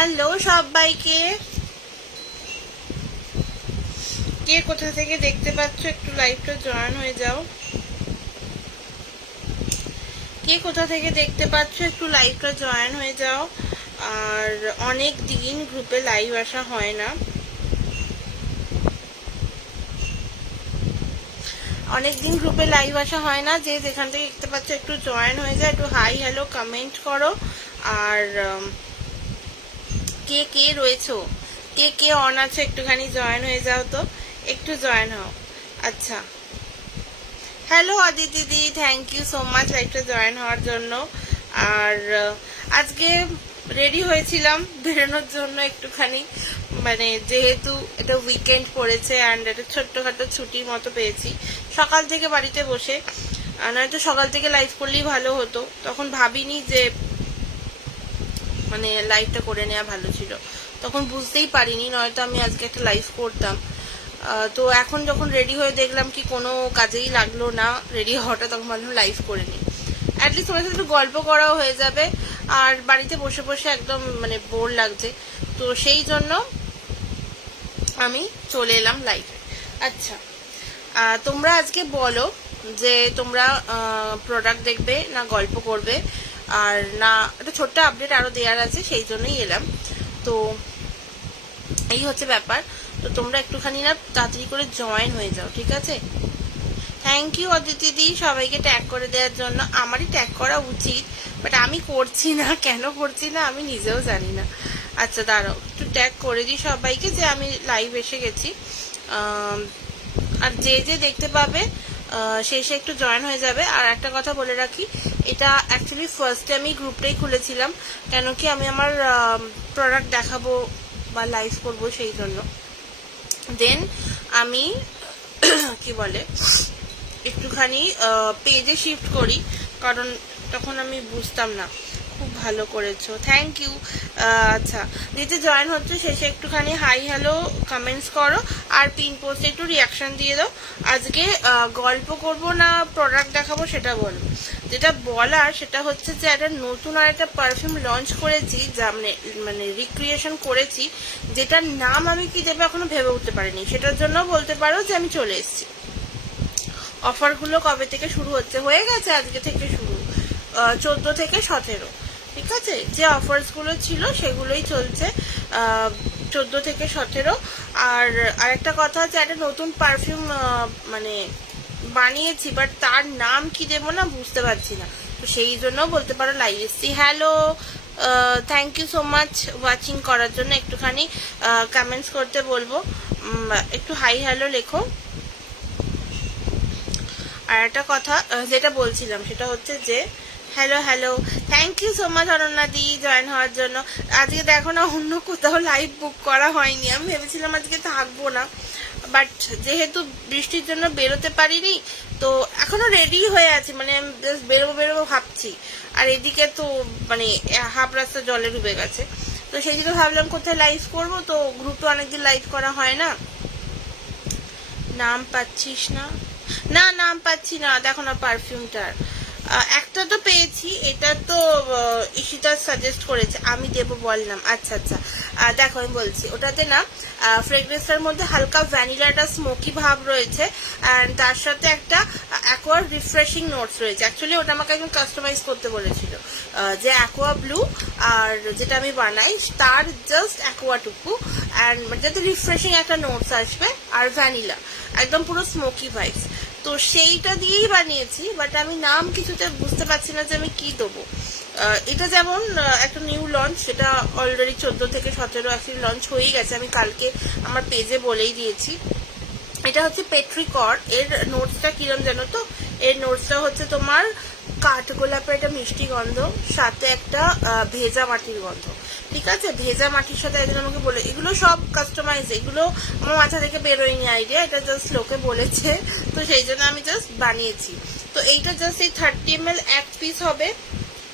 Hello সবাইকে, কে কোথা থেকে দেখতে পাচ্ছ একটু লাইভটা জয়েন হয়ে যাও। কে কোথা থেকে দেখতে পাচ্ছ একটু লাইভটা জয়েন হয়ে যাও। আর অনেক দিন গ্রুপে লাইভ আসা হয় না, অনেকদিন গ্রুপে লাইভ আসা হয় না। যে যেখান থেকে দেখতে পাচ্ছ একটু জয়েন হয়ে যায়, একটু হাই হ্যালো কমেন্ট করো। আর কে কে রয়েছো, কে কে অন আছে একটুখানি জয়েন হয়ে যাও তো, একটু জয়েন হও। আচ্ছা, hello Aditi di, thank you so much লাইভটা জয়েন হওয়ার জন্য। আর আজকে রেডি হয়েছিলাম বেরোনোর জন্য একটুখানি, মানে যেহেতু এটা উইকেন্ড পড়েছে অ্যান্ড এটা ছোট্টখাটো ছুটির মতো পেয়েছি সকাল থেকে বাড়িতে বসে। নয়তো সকাল থেকে লাইভ করলেই ভালো হতো, তখন ভাবিনি যে মানে লাইভটা করে নেওয়া ভালো ছিল, তখন বুঝতেই পারিনি, নয়তো আমি আজকে একটা লাইভ করতাম। তো এখন যখন রেডি হয়ে দেখলাম কি কোনো কাজেই লাগলো না রেডি হওয়াটা, তখন ভাবলাম লাইভ করে নিই, অ্যাটলিস্ট তোমার সাথে একটু গল্প করাও হয়ে যাবে। আর বাড়িতে বসে বসে একদম মানে বোর লাগছে, তো সেই জন্য আমি চলে এলাম লাইভে। আচ্ছা, তোমরা আজকে বলো যে তোমরা প্রোডাক্ট দেখবে না গল্প করবে, আর না একটা ছোট্ট আপডেট আরো দেওয়ার আছে, সেই জন্যই এলাম। তো এই হচ্ছে ব্যাপার। তো তোমরা একটুখানি না তাড়াতাড়ি করে জয়েন হয়ে যাও, ঠিক আছে? থ্যাংক ইউ অদিতি দি সবাইকে ট্যাগ করে দেওয়ার জন্য। আমারই ট্যাগ করা উচিত, বাট আমি করছি না, কেন করছি না আমি নিজেও জানি না। আচ্ছা দাঁড়াও, একটু ট্যাগ করে দিই সবাইকে যে আমি লাইভ এসে গেছি। আর যে যে দেখতে পাবে শেষে একটু জয়েন হয়ে যাবে। আর একটা কথা বলে রাখি, এটা অ্যাকচুয়ালি ফার্স্টে আমি গ্রুপটাই খুলেছিলাম, কেন কি আমি আমার প্রোডাক্ট দেখাবো বা লাইভ করবো সেই জন্য। দেন আমি কি বলে একটুখানি পেজে শিফট করি, কারণ তখন আমি বুঝতাম না। খুব ভালো করেছো, থ্যাংক ইউ। আচ্ছা, দিতে জয়েন হচ্ছে শেষে একটুখানি হাই হ্যালো কমেন্টস করো, আর পিন পোস্টে একটু রিয়াকশন দিয়ে দাও। আজকে গল্প করব না প্রোডাক্ট দেখাবো সেটা বলো। যেটা বলার সেটা হচ্ছে যে একটা নতুন আর একটা পারফিউম লঞ্চ করেছি, যা মানে রিক্রিয়েশন করেছি, যেটার নাম আমি কি দেবো এখনো ভেবে উঠতে পারিনি। সেটার জন্য বলতে পারো যে আমি চলে এসেছি। অফারগুলো কবে থেকে শুরু হচ্ছে, হয়ে গেছে আজকে থেকে শুরু, 14 থেকে 17, ঠিক আছে? যে অফার্সগুলো ছিল সেগুলোই চলছে 14 থেকে 17। আর আরেকটা কথা হচ্ছে, একটা নতুন পারফিউম মানে বানিয়েছি, বাট তার নাম কি দেবো না বুঝতে পারছি না, তো সেই জন্য বলতে পারো লাইভ এসছি। Hello, thank you so much watching করার জন্য। একটুখানি কমেন্টস করতে বলবো, একটু হাই হ্যালো লেখো। আর একটা কথা যেটা বলছিলাম সেটা হচ্ছে যে hello hello, thank you so much Ananya di join হওয়ার জন্য। আজকে দেখো না অন্য কোথাও লাইভ বুক করা হয়নি, আমি ভেবেছিলাম আজকে থাকবো না, বাট যেহেতু বৃষ্টির জন্য বেরোতে পারিনি, তো এখনো রেডি হয়ে আছি, মানে জাস্ট বেরোবো বেরোবো ভাবছি। আর এদিকে তো মানে হাফ রাস্তা জলে ডুবে গেছে, তো সেই দিকে ভাবলাম কোথায় লাইভ করবো, তো গ্রুপে অনেকদিন লাইভ করা হয় না। নাম পাচ্ছিস না? না নাম পাচ্ছি না, দেখো না পারফিউমটার একটা তো পেয়েছি, এটা তো ঈশিতা সাজেস্ট করেছে, আমি দেবো বললাম। আচ্ছা আচ্ছা, দেখো আমি বলছি, ওটাতে না ফ্রেগরেন্সটার মধ্যে হালকা ভ্যানিলাটা স্মোকি ভাব রয়েছে, অ্যান্ড তার সাথে একটা অ্যাকোয়া রিফ্রেশিং নোটস রয়েছে। অ্যাকচুয়ালি ওটা আমাকে একদম কাস্টমাইজ করতে বলেছিল, যে অ্যাকোয়া ব্লু আর যেটা আমি বানাই তার জাস্ট অ্যাকোয়াটুকু, অ্যান্ড যাতে রিফ্রেশিং একটা নোটস আসবে, আর ভ্যানিলা একদম পুরো স্মোকি ভাইবস, তো সেইটা দিয়েই বানিয়েছি। বাট আমি নাম কিছুতে বুঝতে পারছি না যে আমি কি দেবো। এটা যেমন একটা নিউ লঞ্চ, সেটা অলরেডি 14 থেকে 17 অ্যাকচুয়ালি লঞ্চ হয়েই গেছে, আমি কালকে আমার পেজে বলেই দিয়েছি। এটা হচ্ছে পেট্রিকর, এর নোটসটা কিরম জানো তো? এর নোটসটা হচ্ছে তোমার কাঠগোলাপের একটা মিষ্টি গন্ধ, সাথে একটা ভেজা মাটির গন্ধ, ঠিক আছে? ভেজা মাটির সাথে একজন আমাকে বলে, এগুলো সব কাস্টমাইজ, এগুলো আমার মাথা থেকে বেরোয়নি আইডিয়া, এটা জাস্ট লোকে বলেছে, তো সেই জন্য আমি জাস্ট বানিয়েছি। তো এইটা জাস্ট এই 30 ml এক পিস হবে,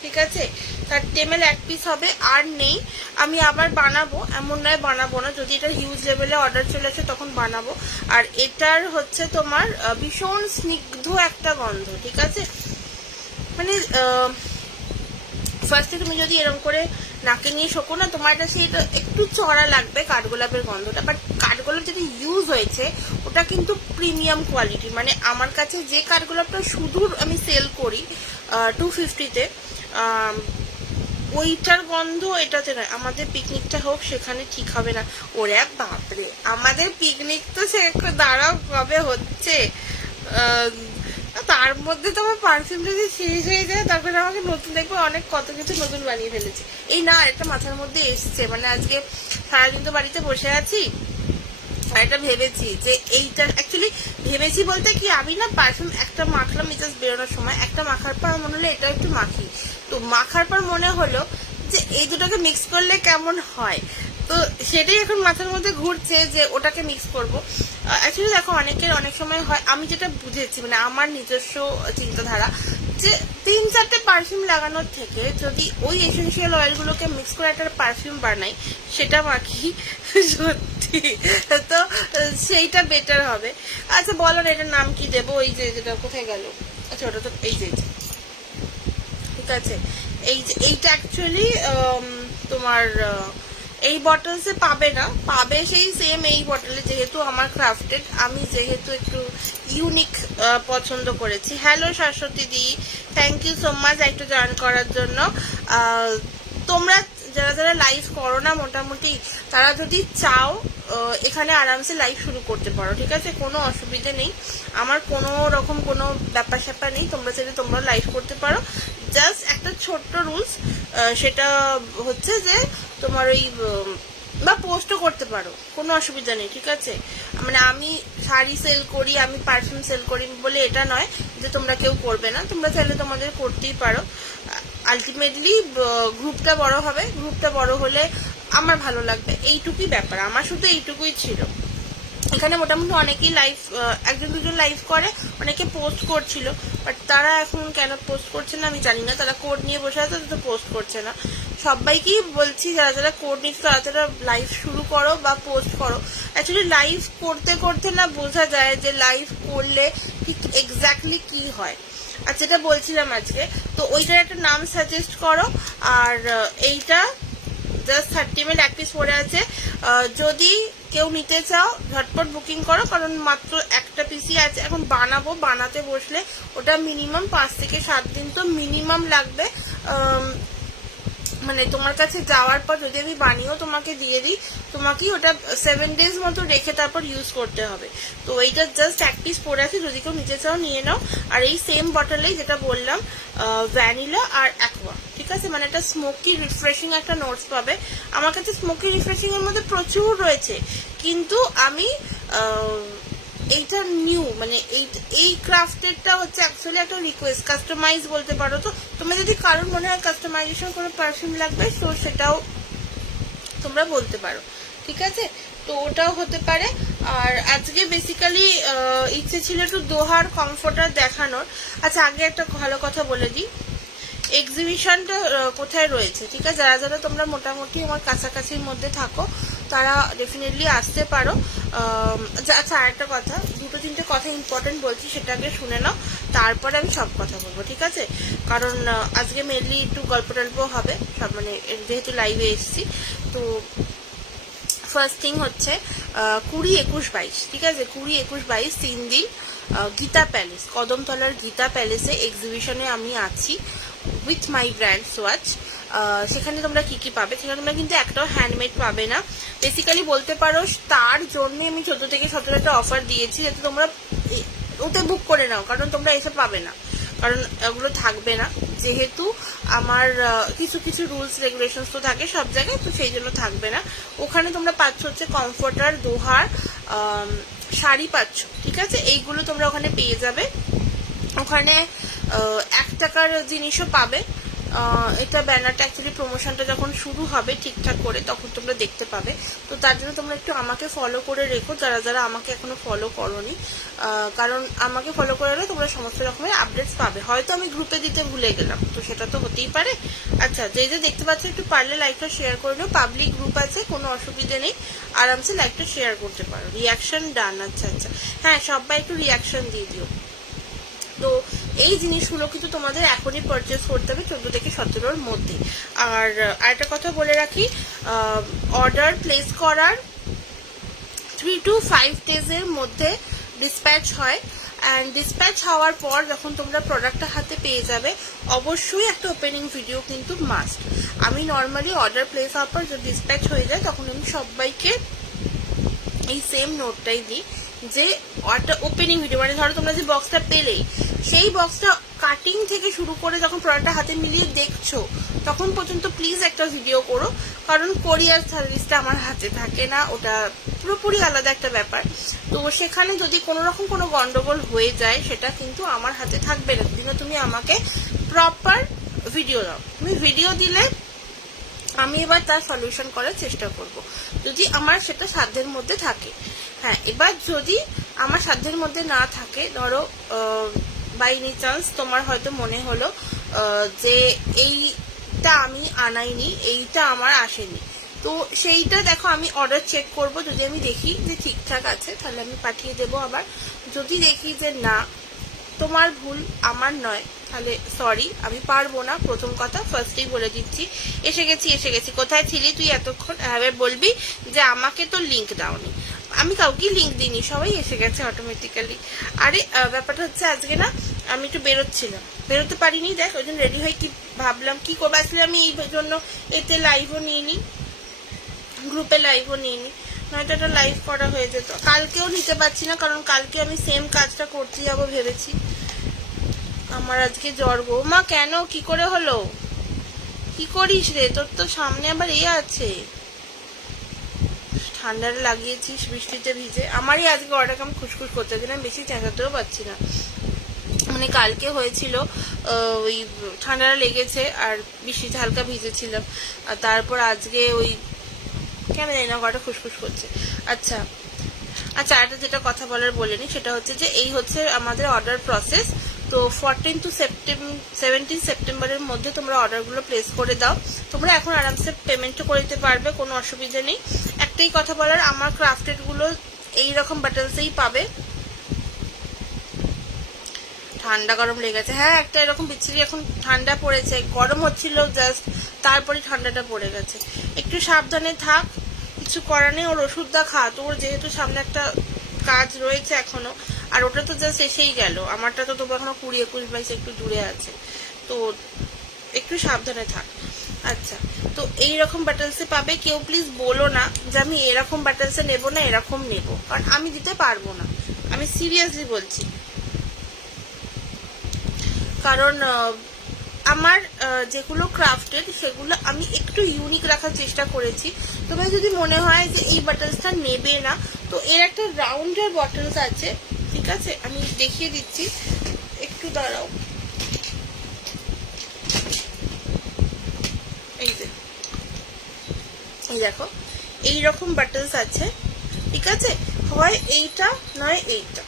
ঠিক আছে? 30 ml এক পিস হবে, আর নেই। আমি আবার বানাবো, এমন নয় বানাবো না, যদি এটা হিউজ লেভেলে অর্ডার চলে আসে তখন বানাবো। আর এটার হচ্ছে তোমার ভীষণ স্নিগ্ধ একটা গন্ধ, ঠিক আছে? মানে ফার্স্টে তুমি যদি এরকম করে নাকে নিয়ে শোকো না, তোমার এটা সেটা একটু চড়া লাগবে কাঠগোলাপের গন্ধটা, বাট কাঠগোলাপ যেটা ইউজ হয়েছে ওটা কিন্তু প্রিমিয়াম কোয়ালিটির। মানে আমার কাছে যে কাঠগোলাপটা শুধু আমি সেল করি 250-তে, ওইটার গন্ধ এটাতে নয়। আমাদের পিকনিকটা হোক, সেখানে ঠিক হবে না। ওরে বাপরে, আমাদের পিকনিক তো সে দাঁড়াও কবে হচ্ছে, তার মধ্যে তো আমার পারফিউম যদি শেষ হয়ে যায় তখন আমাকে নতুন দেখবো অনেক কত কিছু নতুন বানিয়ে ফেলেছি। এই না, একটা মাথার মধ্যে এসছে, মানে আজকে সারাদিন তো বাড়িতে বসে আছি, আর এটা ভেবেছি যে এইটা অ্যাকচুয়ালি ভেবেছি বলতে কি, আমি না পারফিউম একটা মাখলাম মেজাজ বেরোনোর সময়, একটা মাখার পর মনে হলো এটা একটু মাখি, তো মাখার পর মনে হলো যে এই দুটোকে মিক্স করলে কেমন হয়, তো সেটাই এখন মাথার মধ্যে ঘুরছে যে ওটাকে মিক্স করবো। অ্যাকচুয়ালি দেখো, অনেকের অনেক সময় হয়, আমি যেটা বুঝেছি মানে আমার নিজস্ব চিন্তাধারা, যে 3-4টে পারফিউম লাগানোর থেকে যদি ওই এসেন্সিয়াল অয়েলগুলোকে মিক্স করে একটা পারফিউম বানাই, সেটা মাখি, সত্যি তো সেইটা বেটার হবে। আচ্ছা বলো না, এটার নাম কি দেবো? এই যে যেটা কোথায় গেল, আচ্ছা ওটা তো এই যে, ঠিক আছে, এই যে এইটা অ্যাকচুয়ালি তোমার এই বটলসে পাবে না, পাবে সেই সেম এই বটলে, যেহেতু আমার ক্রাফটেড, আমি যেহেতু একটু ইউনিক পছন্দ করেছি। Hello Shashwati di, thank you so much একটু জয়েন করার জন্য। তোমরা যারা যারা লাইভ করো না মোটামুটি, তারা যদি চাও এখানে আরামসে লাইভ শুরু করতে পারো, ঠিক আছে, কোনো অসুবিধা নেই, আমার কোনো রকম কোনো ব্যাপার স্যাপার নেই, তোমরা চাইলে তোমরা লাইভ করতে পারো। জাস্ট একটা ছোট্ট রুলস, সেটা হচ্ছে যে তোমার ওই বা পোস্টও করতে পারো, কোনো অসুবিধা নেই, ঠিক আছে। মানে আমি শাড়ি সেল করি, আমি পারফিউম সেল করি বলে এটা নয় যে তোমরা কেউ করবে না, তোমরা চাইলে তোমাদের করতেই পারো। আলটিমেটলি গ্রুপটা বড় হবে, গ্রুপটা বড় হলে আমার ভালো লাগবে, এইটুকুই ব্যাপার, আমার শুধু এইটুকুই ছিল। এখানে মোটামুটি অনেকেই লাইভ, একজন দুজন লাইভ করে, অনেকে পোস্ট করছিল, বাট তারা এখন কেন পোস্ট করছে না আমি জানি না, তারা কোড নিয়ে বসে আছে তো পোস্ট করছে না। সবাইকেই বলছি যারা যারা কোড নিচ্ছে তারা তারা লাইভ শুরু করো বা পোস্ট করো। অ্যাকচুয়ালি লাইভ করতে করতে না বোঝা যায় যে লাইভ করলে ঠিক এক্স্যাক্টলি কি হয়। আর যেটা বলছিলাম আজকে, তো ওইটার একটা নাম সাজেস্ট করো, আর এইটা জাস্ট 30 ml এক পিস পড়ে আছে, যদি কেউ নিতে চাও ঝটপট বুকিং করো, কারণ মাত্র একটা পিসই আছে, এখন বানাবো, বানাতে বসলে ওটা মিনিমাম 5 থেকে 7 দিন তো মিনিমাম লাগবে। মানে তোমার কাছে যাওয়ার পর যদি আমি বানিয়েও তোমাকে দিয়ে দিই, তোমাকেই ওটা 7 days মতো রেখে তারপর ইউজ করতে হবে। তো এইটা জাস্ট এক পিস পড়ে আছে, যদি কেউ নিতে চাও নিয়ে নাও। আর এই সেম বটলেই যেটা বললাম ভ্যানিলা আর অ্যাকোয়া, ঠিক আছে, মানে একটা স্মোকি রিফ্রেশিং একটা নোটস পাবে। আমার কাছে স্মোকি রিফ্রেশিং এর মধ্যে প্রচুর রয়েছে, কিন্তু আমি এইটা নিউ, মানে এই ক্রাফটেডটা হচ্ছে অ্যাকচুয়ালি একটা রিকোয়েস্ট, কাস্টমাইজ বলতে পারো। তো তোমরা যদি কারোর মনে হয় কাস্টমাইজেশন কোনো পারফিউম লাগবে, তো সেটাও তোমরা বলতে পারো, ঠিক আছে, তো ওটাও হতে পারে। আর আজকে বেসিক্যালি ইচ্ছে ছিল একটু দোহার কমফোর্টার দেখানোর। আচ্ছা আগে একটা ভালো কথা বলে দিই, এক্সিবিশনটা কোথায় রয়েছে, ঠিক আছে, যারা যারা তোমরা মোটামুটি আমার কাছাকাছির মধ্যে থাকো তারা ডেফিনেটলি আসতে পারো। আচ্ছা আর একটা কথা, 2-3টে কথা ইম্পর্টেন্ট বলছি, সেটাকে শুনে নাও, তারপরে আমি সব কথা বলবো, ঠিক আছে, কারণ আজকে মেনলি একটু গল্প টল্প হবে সব, মানে যেহেতু লাইভে এসছি। তো ফার্স্ট থিং হচ্ছে 20-21-22, ঠিক আছে, 20-21-22 3 দিন গীতা প্যালেস, কদমতলার গীতা প্যালেসে এক্সিবিশনে আমি আছি উইথ মাই ব্র্যান্ড সোয়াচ। সেখানে তোমরা কি কি পাবে, সেখানে তোমরা কিন্তু একটাও হ্যান্ডমেড পাবে না। বেসিক্যালি বলতে পারো তার জন্য আমি 14 থেকে 17টা অফার দিয়েছি, যাতে তোমরা ওতে বুক করে নাও, কারণ তোমরা এসব পাবে না, কারণ ওগুলো থাকবে না, যেহেতু আমার কিছু কিছু রুলস রেগুলেশনস তো থাকে সব জায়গায়, তো সেই জন্য থাকবে না। ওখানে তোমরা পাচ্ছ হচ্ছে কমফোর্টার, দোহার, শাড়ি পাচ্ছ, ঠিক আছে, এইগুলো তোমরা ওখানে পেয়ে যাবে। ওখানে 1 টাকার জিনিসও পাবে। এটা ব্যানারটা অ্যাকচুয়ালি প্রমোশনটা যখন শুরু হবে ঠিকঠাক করে তখন তোমরা দেখতে পাবে। তো তার জন্য তোমরা একটু আমাকে ফলো করে রেখো, যারা যারা আমাকে এখনো ফলো করোনি, কারণ আমাকে ফলো করে রাখলে তোমরা সমস্ত রকমের আপডেটস পাবে। হয়তো আমি গ্রুপে দিতে ভুলে গেলাম, তো সেটা তো হতেই পারে। আচ্ছা যে যে দেখতে পাচ্ছ একটু পারলে লাইকটা শেয়ার করে নিও, পাবলিক গ্রুপ আছে, কোনো অসুবিধা নেই, আরামসে লাইকটা শেয়ার করতে পারো। রিয়াকশন ডান, আচ্ছা আচ্ছা, হ্যাঁ সবাই একটু রিয়াকশন দিয়ে দিও। তো এই জিনিসগুলো কিন্তু তোমাদের এখনই পারচেস করতে হবে 14 থেকে 17-র মধ্যে। আর আরেকটা কথা বলে রাখি, অর্ডার প্লেস করার 3 to 5 ডেজের মধ্যে ডিসপ্যাচ হয়। অ্যান্ড ডিসপ্যাচ হওয়ার পর যখন তোমরা প্রোডাক্টটা হাতে পেয়ে যাবে, অবশ্যই একটা ওপেনিং ভিডিও কিন্তু মাস্ট। আমি নর্মালি অর্ডার প্লেস হওয়ার পর যদি ডিসপ্যাচ হয়ে যায় তখন আমি সবাইকে এই সেম নোটটাই দিই যে একটা ওপেনিং ভিডিও, মানে ধরো তোমরা যে বক্সটা পেলেই সেই বক্সটা কাটিং থেকে শুরু করে যখন প্রোডাক্টটা হাতে মিলিয়ে দেখছো তখন পর্যন্ত প্লিজ একটা ভিডিও করো, কারণ কোরিয়ার সার্ভিসটা আমার হাতে থাকে না, ওটা পুরোপুরি আলাদা একটা ব্যাপার। তো সেখানে যদি কোনো রকম কোনো গন্ডগোল হয়ে যায় সেটা কিন্তু আমার হাতে থাকবে না, যদি তুমি আমাকে প্রপার ভিডিও দাও। তুমি ভিডিও দিলে আমি এবার তার সলিউশন করার চেষ্টা করব, যদি আমার সেটা সাধ্যের মধ্যে থাকে। হ্যাঁ, এবার যদি আমার সাধ্যের মধ্যে না থাকে, ধরো বাই এনি চান্স তোমার হয়তো মনে হলো যে এইটা আমি আনাইনি, এইটা আমার আসেনি, তো সেইটা দেখো আমি অর্ডার চেক করব, যদি আমি দেখি যে ঠিকঠাক আছে তাহলে আমি পাঠিয়ে দেবো আবার। যদি দেখি যে না তোমার ভুল আমার নয়, তাহলে সরি আমি পারবো না। প্রথম কথা ফার্স্টেই বলে দিচ্ছি, এসে গেছি কোথায় ছিলি তুই এতক্ষণ, এবার বলবি যে আমাকে তো লিঙ্ক দাওনি। আমি কাউকে লিঙ্ক দিইনি, সবাই এসে গেছে অটোমেটিক্যালি। আরে ব্যাপারটা হচ্ছে আজকে না আমি একটু বেরোতে পারিনি, দেখ ওই জন্য রেডি হয়ে কি ভাবলাম কি করবো, আসলে আমি এই জন্য এতে লাইভও নিইনি, গ্রুপে লাইভও নিইনি, নয়তো একটা লাইভ করা হয়ে যেত। কালকেও নিতে পারছি না, কারণ কালকে আমি সেম কাজটা করতে যাবো ভেবেছি। আমার আজকে জ্বর গো মা, কেন কি করে হলো, কি করিস রে, তোর তো সামনে আবার আছে, ঠান্ডাটা লাগিয়েছিস বৃষ্টিতে ভিজে। আমারই আজকে গলাটা কেমন খুসখুস করতে, আমি বেশি চেঁচাতেও পারছি না, মানে কালকে হয়েছিল ওই ঠান্ডাটা লেগেছে আর বৃষ্টিতে হালকা ভিজেছিলাম, আর তারপর আজকে ওই কেন জানি না গলাটা খুসখুস করছে। আচ্ছা, একটা যেটা কথা বলার বলেনি সেটা হচ্ছে যে এই হচ্ছে আমাদের অর্ডার প্রসেস। তো 14 to 17 সেপ্টেম্বরের মধ্যে তোমরা অর্ডারগুলো প্লেস করে দাও, তোমরা এখন আরামসে পেমেন্টও করে দিতে পারবে, কোনো অসুবিধা নেই। একটাই কথা বলার, আমার ক্রাফটেডগুলো এইরকম বাটলসেই পাবে। ঠান্ডা গরম লেগেছে, হ্যাঁ একটা এরকম বিচ্ছিরি এখন ঠান্ডা পড়েছে, গরম হচ্ছিল জাস্ট, তারপরে ঠান্ডাটা পড়ে গেছে। একটু সাবধানে থাক, কিছু করার নেই, ওর ওষুধটা খা, তোর যেহেতু সামনে একটা কাজ রয়েছে এখনো, আর ওটা তো জাস্ট এসেই গেল, আমারটা তো তোমার এখনো 20-21 একটু দূরে আছে, তো একটু সাবধানে থাক। আচ্ছা, তো এইরকম বাটলসে পাবে, কেউ প্লিজ বলো না যে আমি এরকম বাটলসে নেবো না এরকম নেবো, কারণ আমি দিতে পারবো না, আমি সিরিয়াসলি বলছি। কারণ আমার যেগুলো ক্রাফটেড সেগুলো আমি একটু ইউনিক রাখার চেষ্টা করেছি। তবে যদি মনে হয় যে এই বাটলসটা নেবে না, তো এর একটা রাউন্ডের বটলস আছে, ঠিক আছে আমি দেখিয়ে দিচ্ছি, একটু দাঁড়াও। এই দেখো এইরকম বাটলস আছে, ঠিক আছে, হয় এইটা নয় এইটা।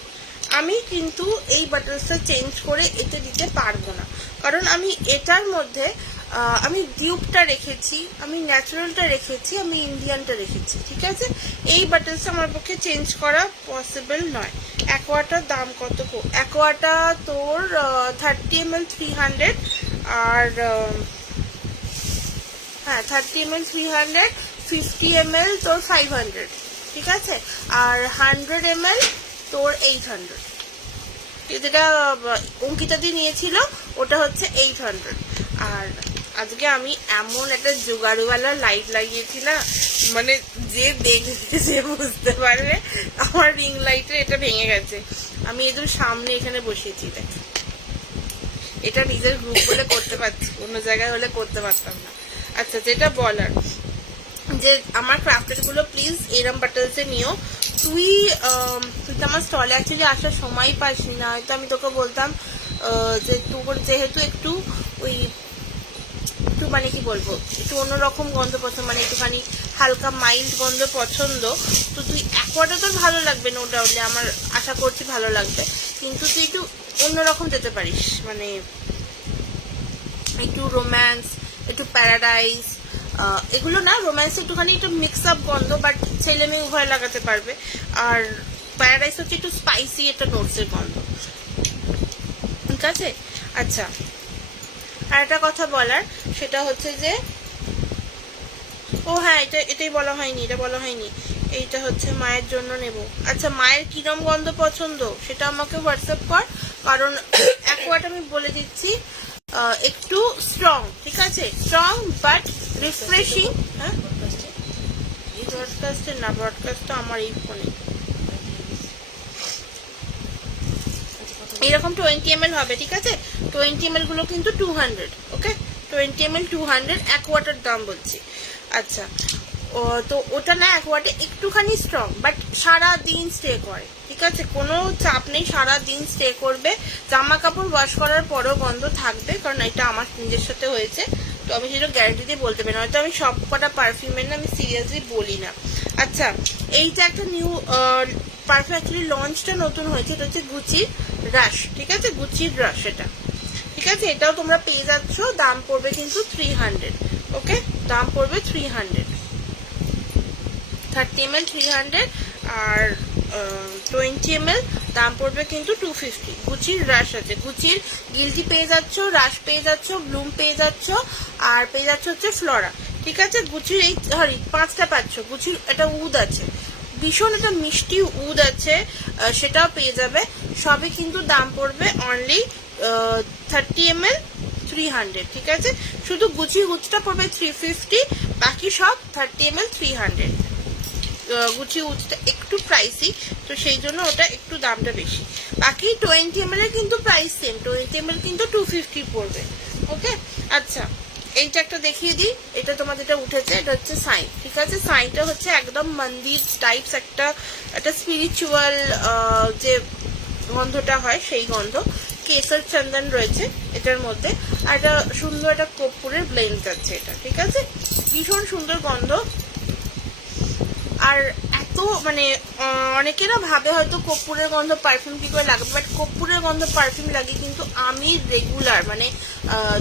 আমি কিন্তু এই বাটলসটা চেঞ্জ করে এতে দিতে পারবো না, কারণ আমি এটার মধ্যে আমি ডিউবটা রেখেছি, আমি ন্যাচারালটা রেখেছি, আমি ইন্ডিয়ানটা রেখেছি, ঠিক আছে। এই বাটলসটা আমার পক্ষে চেঞ্জ করা পসিবল নয়। অ্যাকোয়াটার দাম কত গো? অ্যাকোয়াটা তোর 30 ml 300, আর হ্যাঁ 30 ml 300, 50 ml তোর 500, ঠিক আছে, আর 100 ml তোর 800। যেটা অঙ্কিতা দিয়ে নিয়েছিল ওটা হচ্ছে 800। আর আজকে আমি এমন একটা জোগাড়ওয়ালা লাইট লাগিয়েছি না, মানে যে দেখবে সে বুঝতে পারবে আমার রিং লাইটের এটা ভেঙে গেছে। আমি এদের সামনে এখানে বসিয়েছি, দেখ এটা নিজের গ্রুপ বলে করতে পারছি, অন্য জায়গায় হলে করতে পারতাম না। আচ্ছা, যেটা বলার যে আমার ক্রাফটেড গুলো প্লিজ এরম বাটলসে নিও। তুই তো আমার স্টলে অ্যাকচুয়ালি আসার সময় পাসনি, না হয়তো আমি তোকে বলতাম যে তোর যেহেতু একটু ওই একটু মানে কি বলবো একটু অন্যরকম গন্ধ পছন্দ, মানে একটুখানি হালকা মাইল্ড গন্ধ পছন্দ, তো তুই অ্যাকোয়াটা তোর ভালো লাগবে, নো ডাউটলি আমার আশা করছি ভালো লাগবে, কিন্তু তুই একটু অন্যরকম যেতে পারিস, মানে একটু রোম্যান্স, একটু প্যারাডাইস, এগুলো না, রোম্যান্স একটুখানি একটু মিক্স আপ গন্ধ, বাট ছেলে মেয়ে উভয় লাগাতে পারবে, আর প্যারাডাইস হচ্ছে একটু স্পাইসি একটা নোটসের গন্ধ। আছে। আচ্ছা, আর একটা কথা বলার, সেটা হচ্ছে যে ও হ্যাঁ, এটাই বলা হয়নি, এটা বলা হয়নি, এইটা হচ্ছে মায়ের জন্য নেব। আচ্ছা, মায়ের কিরম গন্ধ পছন্দ সেটা আমাকে হোয়াটসঅ্যাপ কর, কারণ অ্যাকোয়াটা আমি বলে দিচ্ছি একটু স্ট্রং, ঠিক আছে, স্ট্রং বাট রিফ্রেশিং। হ্যাঁ, ব্রডকাস্টে না, ব্রডকাস্টটা আমার এই ফোনে। এরকম 20 ml হবে, ঠিক আছে। 20 ml গুলো কিন্তু 200, ওকে, 20 ml 200, অ্যাকোয়াটার দাম বলছি। আচ্ছা, তো ওটা না, অ্যাকোয়াটা একটুখানি স্ট্রং বাট সারা দিন স্টে করে, ঠিক আছে, কোনো চাপ নেই, সারা দিন স্টে করবে। জামা কাপড় ওয়াশ করার পরেও গন্ধ থাকবে, কারণ এটা আমার নিজের সাথে হয়েছে, তো আমি সেটা গ্যারান্টি দিয়ে বলতে পারি। হয়তো আমি সব কটা পারফিউমের না আমি সিরিয়াসলি বলি না। আচ্ছা, এইটা একটা নিউ পারফিউম, অ্যাকচুয়ালি লঞ্চটা নতুন হয়েছে, এটা হচ্ছে গুচির রাশ, ঠিক আছে, গুচির রাশ এটা, ঠিক আছে। এটাও তোমরা পেয়ে যাচ্ছ, দাম পড়বে কিন্তু 300, ওকে, দাম পড়বে 300, 30 ml 300, আর 20 ml দাম পড়বে কিন্তু 250। গুচির রাশ আছে, গুচির গিলটি পেয়ে যাচ্ছ, রাশ পেয়ে যাচ্ছ, ব্লুম পেয়ে যাচ্ছ, আর পেয়ে যাচ্ছ হচ্ছে ফ্লোরা, ঠিক আছে। গুচির এই সরি 5টা পাচ্ছ। গুচির এটা উদ আছে, ভীষণ একটা মিষ্টি উদ আছে, সেটাও পেয়ে যাবে। সবই কিন্তু দাম পড়বে অনলি 30 ml 300, ঠিক আছে। শুধু গুচি উদটা পড়বে 350, বাকি সব 30 ml 300। গুচি উদটা একটু প্রাইসি, তো সেই জন্য ওটা একটু দামটা বেশি। বাকি 20 ml এর কিন্তু প্রাইস সেম, 20 ml কিন্তু 250 পড়বে, ওকে। আচ্ছা, এইটা একটা দেখিয়ে দিই, এটা তোমার যেটা উঠেছে, এটা হচ্ছে সাইন, ঠিক আছে। সাইনটা হচ্ছে একদম মন্দির টাইপস, একটা স্পিরিচুয়াল যে গন্ধটা হয় সেই গন্ধ, কেসর চন্দন রয়েছে এটার মধ্যে, আর একটা সুন্দর একটা কর্পূরের ব্লেন্ড আছে এটা, ঠিক আছে, ভীষণ সুন্দর গন্ধ। আর এত মানে অনেকেরা ভাবে হয়তো কর্পূরের গন্ধ পারফিউম কি করে লাগবে, বাট কর্পূরের গন্ধ পারফিউম লাগে কিন্তু আমি রেগুলার, মানে